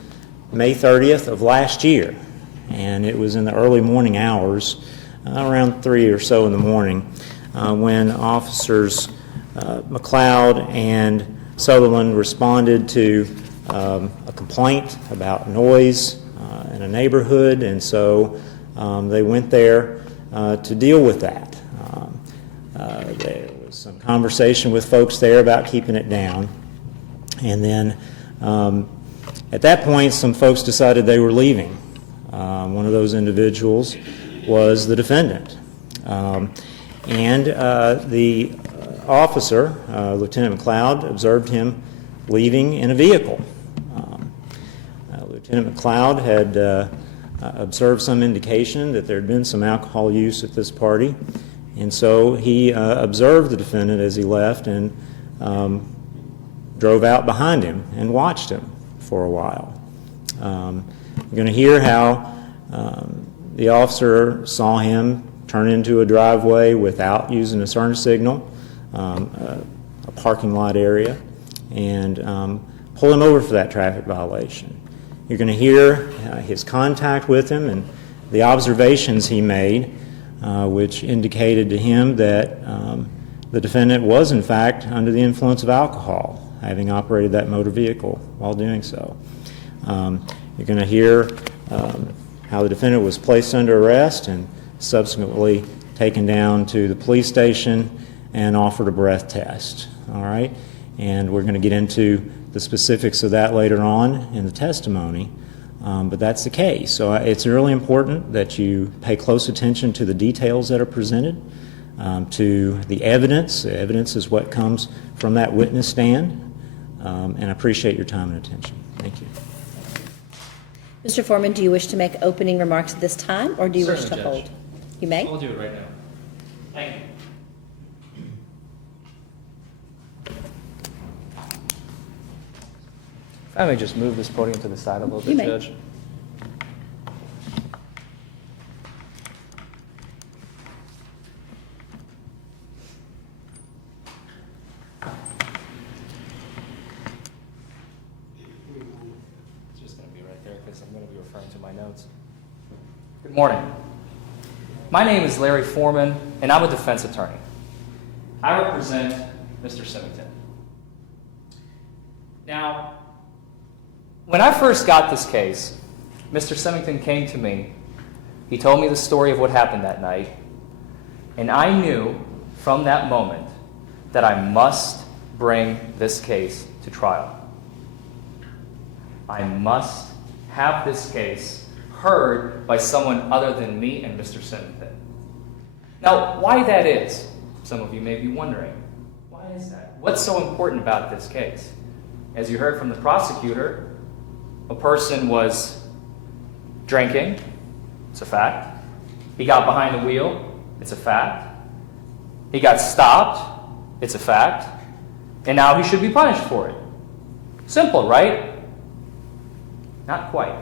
May 30th of last year, and it was in the early morning hours, around 3 or so in the morning, when officers McLeod and Sutherland responded to a complaint about noise in a neighborhood, and so they went there to deal with that. There was some conversation with folks there about keeping it down, and then at that point some folks decided they were leaving. One of those individuals was the defendant, and the officer, Lieutenant McLeod, observed him leaving in a vehicle. Lieutenant McLeod had observed some indication that there had been some alcohol use at this party, and so he observed the defendant as he left and drove out behind him and watched him for a while. You're going to hear how the officer saw him turn into a driveway without using a turn signal, a parking lot area, and pull him over for that traffic violation. You're going to hear his contact with him and the observations he made, which indicated to him that the defendant was, in fact, under the influence of alcohol, having operated that motor vehicle while doing so. You're going to hear how the defendant was placed under arrest and subsequently taken down to the police station and offered a breath test. All right? And we're going to get into the specifics of that later on in the testimony, but that's the case. So it's really important that you pay close attention to the details that are presented. to the evidence. The evidence is what comes from that witness stand, and I appreciate your time and attention. Thank you. Mr. Foreman, do you wish to make opening remarks at this time, or do you wish to Certainly, Judge. hold? You may. I'll do it right now. Thank you. If I may just move this podium to the side a little You bit, may. Judge. It's just going to be right there because I'm going to be referring to my notes. Good morning. My name is Larry Forman, and I'm a defense attorney. I represent Mr. Symington. Now, when I first got this case, Mr. Symington came to me. He told me the story of what happened that night, and I knew from that moment that I must bring this case to trial. I must have this case heard by someone other than me and Mr. Symington. Now, why that is, some of you may be wondering. Why is that? What's so important about this case? As you heard from the prosecutor, a person was drinking. It's a fact. He got behind the wheel. It's a fact. He got stopped. It's a fact. And now he should be punished for it. Simple, right? Not quite.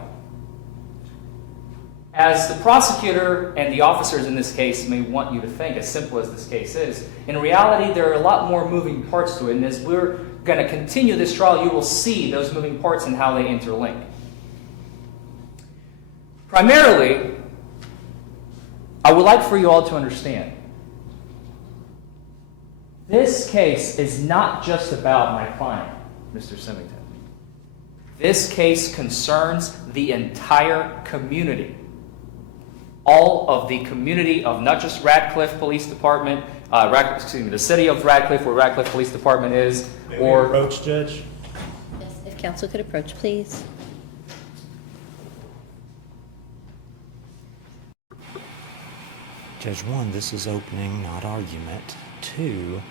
As the prosecutor and the officers in this case may want you to think, as simple as this case is, in reality there are a lot more moving parts to it, and as we're going to continue this trial, you will see those moving parts and how they interlink. Primarily, I would like for you all to understand, this case is not just about my client, Mr. Symington. This case concerns the entire community. All of the community of not just Radcliff Police Department, the city of Radcliff, where Radcliff Police Department is, May we or approach, Judge? Yes, if counsel could approach, please. Judge, one, this is opening, not argument. Two,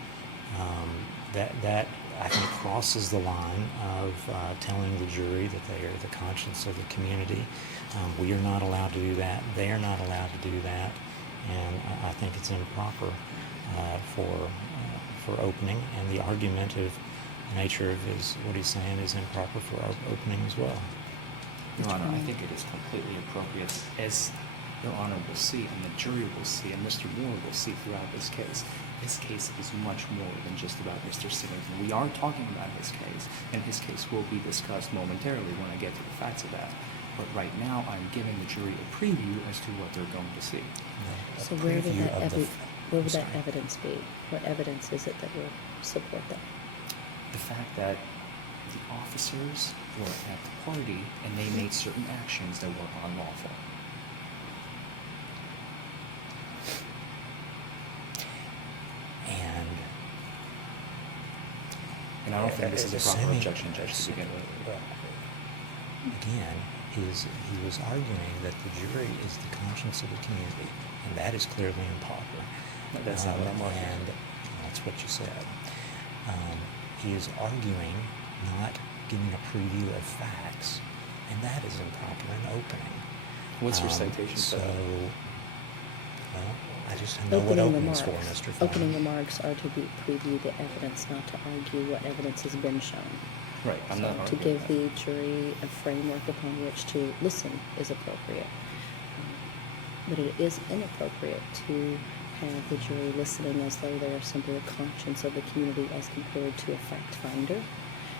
that I think crosses the line of telling the jury that they are the conscience of the community. We are not allowed to do that. They are not allowed to do that, and I think it's improper for opening. And the argumentative nature of what he's saying is improper for opening as well. Your Honor, I think it is completely appropriate, as Your Honor will see, and the jury will see, and Mr. Moore will see throughout this case. This case is much more than just about Mr. Symington. We are talking about his case, and his case will be discussed momentarily when I get to the facts of that. But right now, I'm giving the jury a preview as to what they're going to see. So where would that evidence be? What evidence is it that will support that? The fact that the officers were at the party and they made certain actions that were unlawful. And I don't think this is a proper objection, Judge, to begin with. Well, again, he was arguing that the jury is the conscience of the community, and that is clearly improper. That's not what I'm arguing. And that's what you said. He is arguing, not giving a preview of facts, and that is improper in opening. What's your citation for that? Well, I just know what opening is for, Mr. Foreman. Opening remarks are to preview the evidence, not to argue what evidence has been shown. Right, I'm So not to arguing give that. the jury a framework upon which to listen is appropriate. But it is inappropriate to have the jury listening as though they are simply a conscience of the community as compared to a fact finder.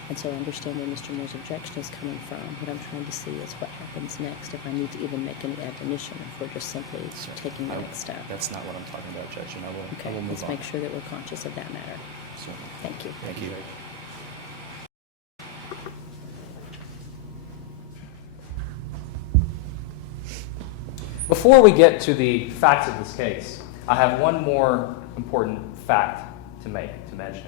And so I understand where Mr. Moore's objection is coming from. What I'm trying to see is what happens next if I need to even make any admonition, if we're just simply taking the next step. That's not what I'm talking about, Judge, and I will Okay, move let's on. make sure that we're conscious of that matter. Certainly. Thank you. Thank you. Before we get to the facts of this case, I have one more important fact to mention.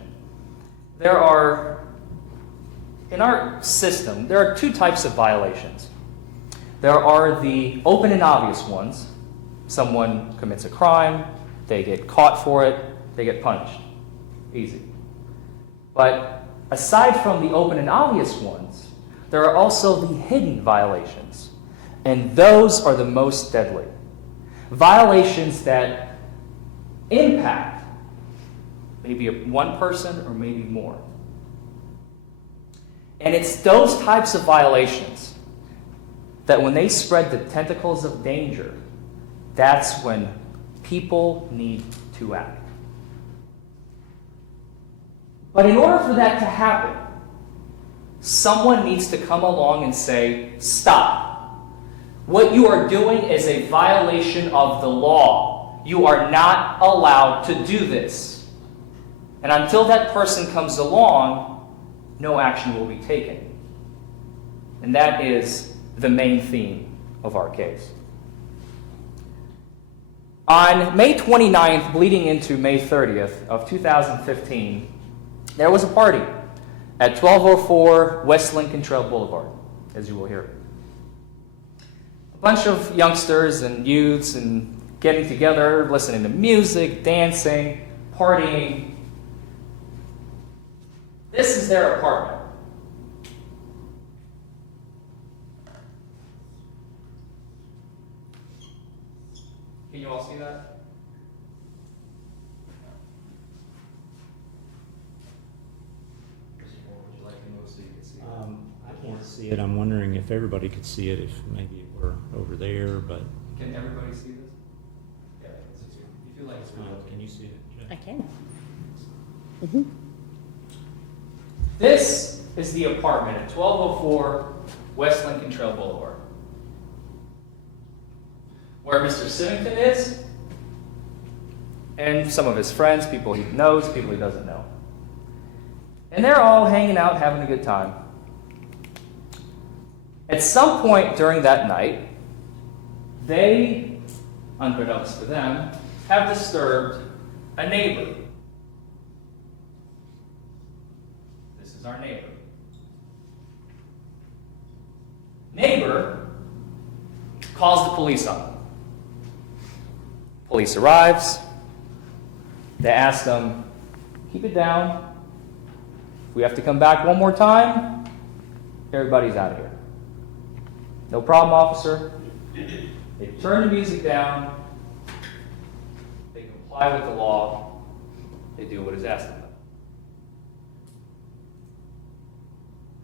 In our system, there are two types of violations. There are the open and obvious ones. Someone commits a crime, They get caught for it, they get punished. Easy. But aside from the open and obvious ones, there are also the hidden violations. And those are the most deadly. Violations that impact maybe one person or maybe more. And it's those types of violations that when they spread the tentacles of danger, that's when people need to act. But in order for that to happen, someone needs to come along and say, stop. What you are doing is a violation of the law. You are not allowed to do this. And until that person comes along, no action will be taken. And that is the main theme of our case. On May 29th, bleeding into May 30th of 2015, there was a party at 1204 West Lincoln Trail Boulevard, as you will hear. A bunch of youngsters and youths and getting together, listening to music, dancing, partying. This is their apartment. Can you all see that? Would you like to move so you can see it? I can't see it. I'm wondering if everybody could see it, if maybe it were over there, but Can everybody see this? Yeah, you feel like it's real. can you see it? I can. This is the apartment at 1204 West Lincoln Trail Boulevard. Where Mr. Symington is, and some of his friends, people he knows, people he doesn't know. And they're all hanging out, having a good time. At some point during that night, they, unbeknownst to them, have disturbed a neighbor. This is our neighbor. Neighbor calls the police on them. Police arrives. They ask them, keep it down. If we have to come back one more time, everybody's out of here. No problem, officer. They turn the music down. They comply with the law. They do what is asked of them.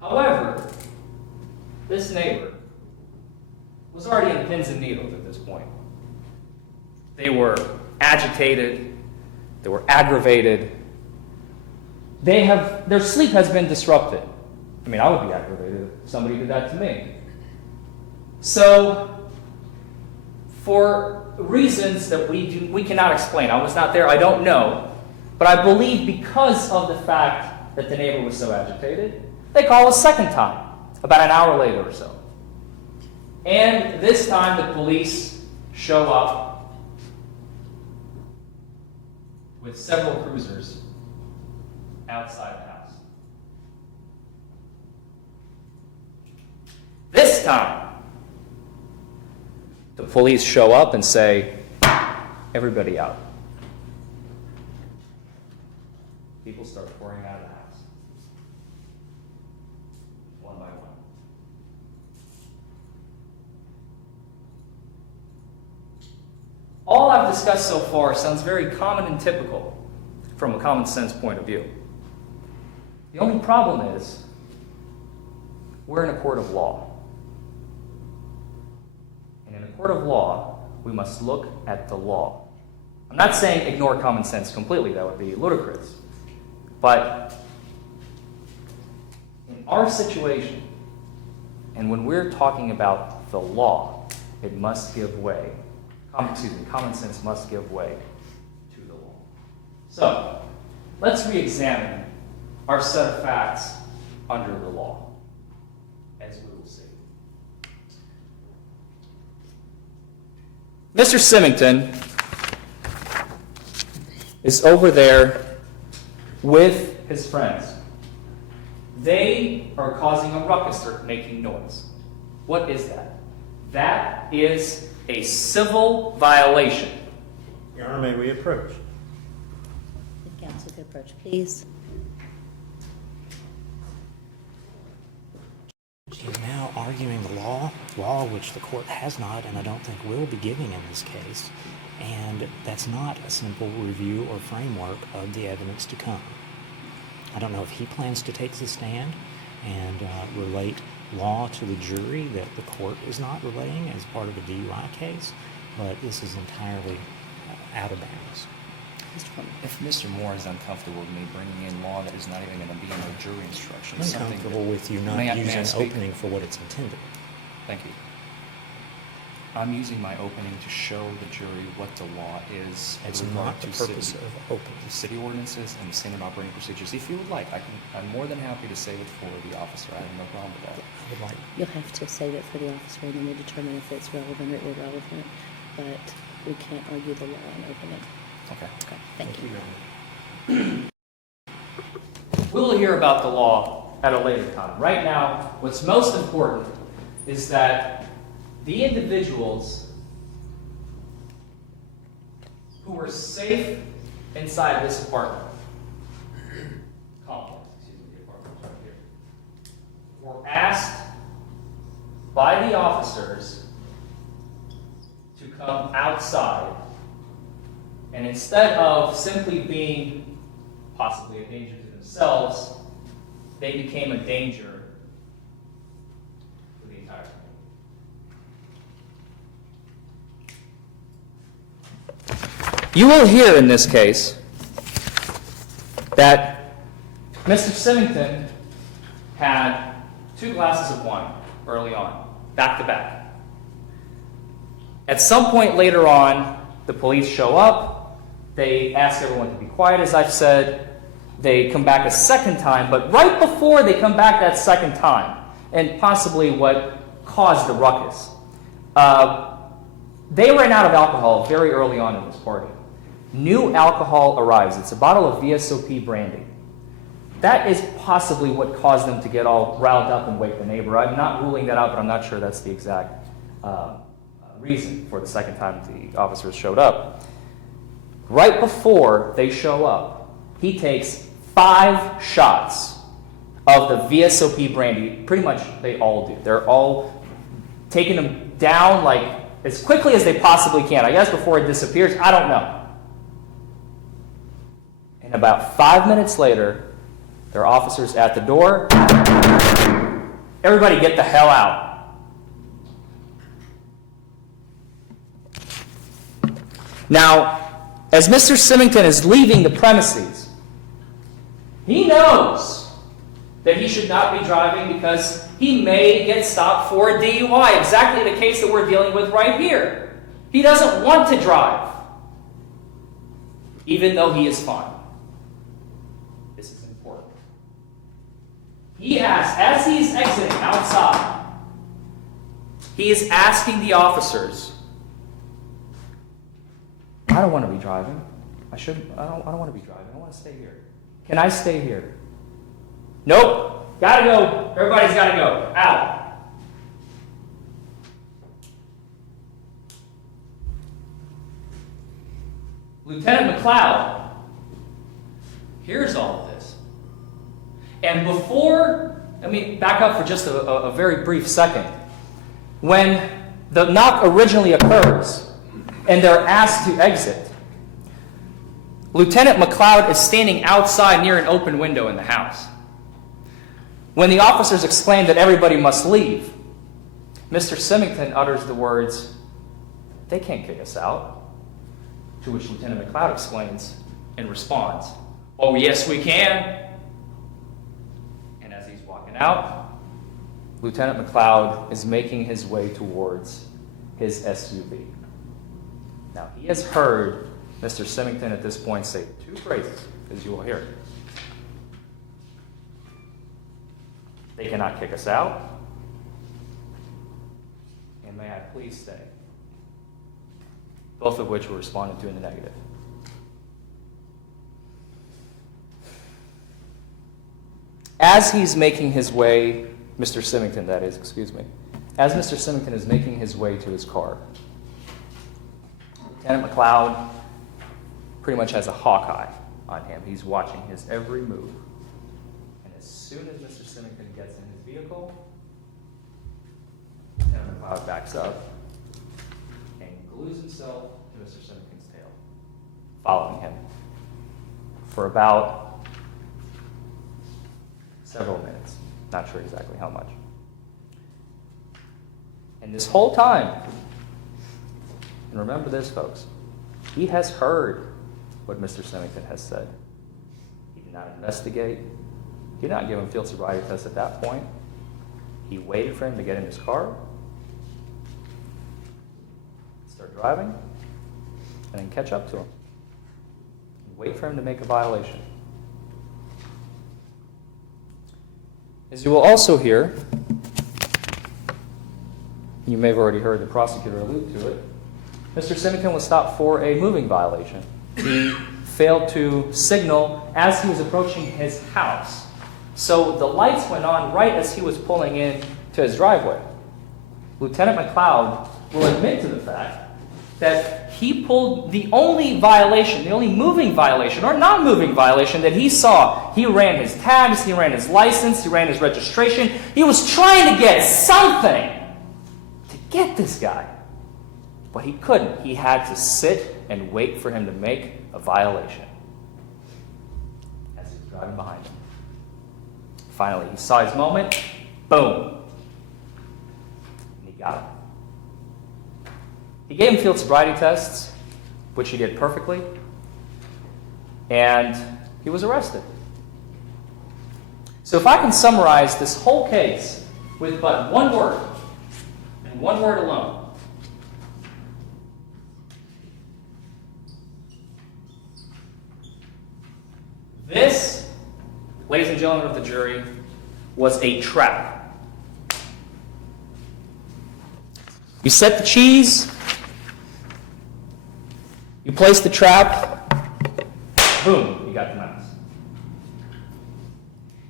However, this neighbor was already in pins and needles at this point. They were agitated. They were aggravated. Their sleep has been disrupted. I mean, I would be aggravated if somebody did that to me. So, for reasons that we cannot explain, I was not there, I don't know, but I believe because of the fact that the neighbor was so agitated, they call a second time, about an hour later or so. And this time the police show up with several cruisers outside the house. This time, the police show up and say, everybody out. People start pouring out of the house, one by one. All I've discussed so far sounds very common and typical from a common sense point of view. The only problem is, we're in a court of law. And in a court of law, we must look at the law. I'm not saying ignore common sense completely, that would be ludicrous. But in our situation, and when we're talking about the law, it must give way. Common sense must give way to the law. So, let's re-examine our set of facts under the law, as we will see. Mr. Symington is over there with his friends. They are causing a ruckus, or making noise. What is that? That is a civil violation. Your Your Honor, may we approach? If counsel could approach, please. She is now arguing the law which the court has not, and I don't think will be giving in this case, and that's not a simple review or framework of the evidence to come. I don't know if he plans to take the stand and relate law to the jury that the court is not relaying as part of a DUI case, but this is entirely out of bounds. Mr. Forman. If Mr. Moore is uncomfortable with me bringing in law that is not even going to be in the jury instructions, I'm comfortable with you not May I using speak? opening for what it's intended. Thank you. I'm using my opening to show the jury what the law is. That's with regard not the to purpose of opening. the city ordinances and the standard operating procedures. If you would like, I'm more than happy to save it for the officer. I have no problem with that. I would like You'll have to save it for the officer, and then we'll determine if it's relevant or irrelevant. But we can't argue the law and open it. Okay. Okay, thank you. We'll hear about the law at a later time. Right now, what's most important is that the individuals who were safe inside this apartment complex, the apartment's right here, were asked by the officers to come outside, and instead of simply being possibly a danger to themselves, they became a danger to the entire community. You will hear in this case that Mr. Symington had 2 glasses of wine early on, back to back. At some point later on, the police show up. They ask everyone to be quiet, as I've said. They come back a second time, but right before they come back that second time, and possibly what caused the ruckus, they ran out of alcohol very early on in this party. New alcohol arrives. It's a bottle of VSOP brandy. That is possibly what caused them to get all riled up and wake the neighbor. I'm not ruling that out, but I'm not sure that's the exact reason for the second time the officers showed up. Right before they show up, he takes 5 shots of the VSOP brandy. Pretty much they all do. They're all taking them down like as quickly as they possibly can. I guess before it disappears, I don't know. And about 5 minutes later, there are officers at the door. Everybody get the hell out. Now, as Mr. Symington is leaving the premises, he knows that he should not be driving because he may get stopped for a DUI, exactly the case that we're dealing with right here. He doesn't want to drive, even though he is fine. This is important. He asks, as he's exiting outside, he is asking the officers, I don't want to be driving. I don't want to be driving. I want to stay here. Can I stay here? Nope. Gotta go. Everybody's gotta go. Out. Lieutenant McLeod hears all of this. And before, let me back up for just a very brief second. When the knock originally occurs and they're asked to exit, Lieutenant McLeod is standing outside near an open window in the house. When the officers exclaim that everybody must leave, Mr. Symington utters the words, "They can't kick us out." To which Lieutenant McLeod explains and responds, "Oh, yes, we can." And as he's walking out, Lieutenant McLeod is making his way towards his SUV. Now, he has heard Mr. Symington at this point say 2 phrases, as you will hear. They cannot kick us out. And may I please stay? Both of which were responded to in the negative. As he's making his way, Mr. Symington, that is, excuse me, as Mr. Symington is making his way to his car, Lieutenant McLeod pretty much has a hawk eye on him. He's watching his every move. And as soon as Mr. Symington gets in his vehicle, Lieutenant McLeod backs up and glues himself to Mr. Symington's tail, following him for about several minutes. Not sure exactly how much. And this whole time, and remember this, folks, he has heard what Mr. Symington has said. He did not investigate. He did not give him field sobriety test at that point. He waited for him to get in his car, start driving, and then catch up to him. Wait for him to make a violation. As you will also hear, you may have already heard the prosecutor allude to it, Mr. Symington was stopped for a moving violation. He failed to signal as he was approaching his house. So the lights went on right as he was pulling in to his driveway. Lieutenant McLeod will admit to the fact that he pulled the only violation, the only moving violation or non-moving violation that he saw. He ran his tags, he ran his license, he ran his registration. He was trying to get something to get this guy. But he couldn't. He had to sit and wait for him to make a violation as he was driving behind him. Finally, he saw his moment. Boom. And he got him. He gave him field sobriety tests, which he did perfectly, and he was arrested. So if I can summarize this whole case with but one word, and one word alone, this, ladies and gentlemen of the jury, was a trap. You set the cheese, you place the trap, boom, you got the mouse.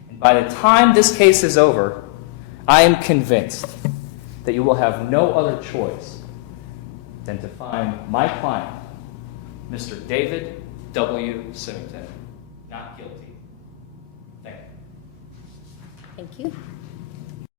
And by the time this case is over, I am convinced that you will have no other choice than to find my client, Mr. David W. Symington, not guilty. Thank you. Thank you.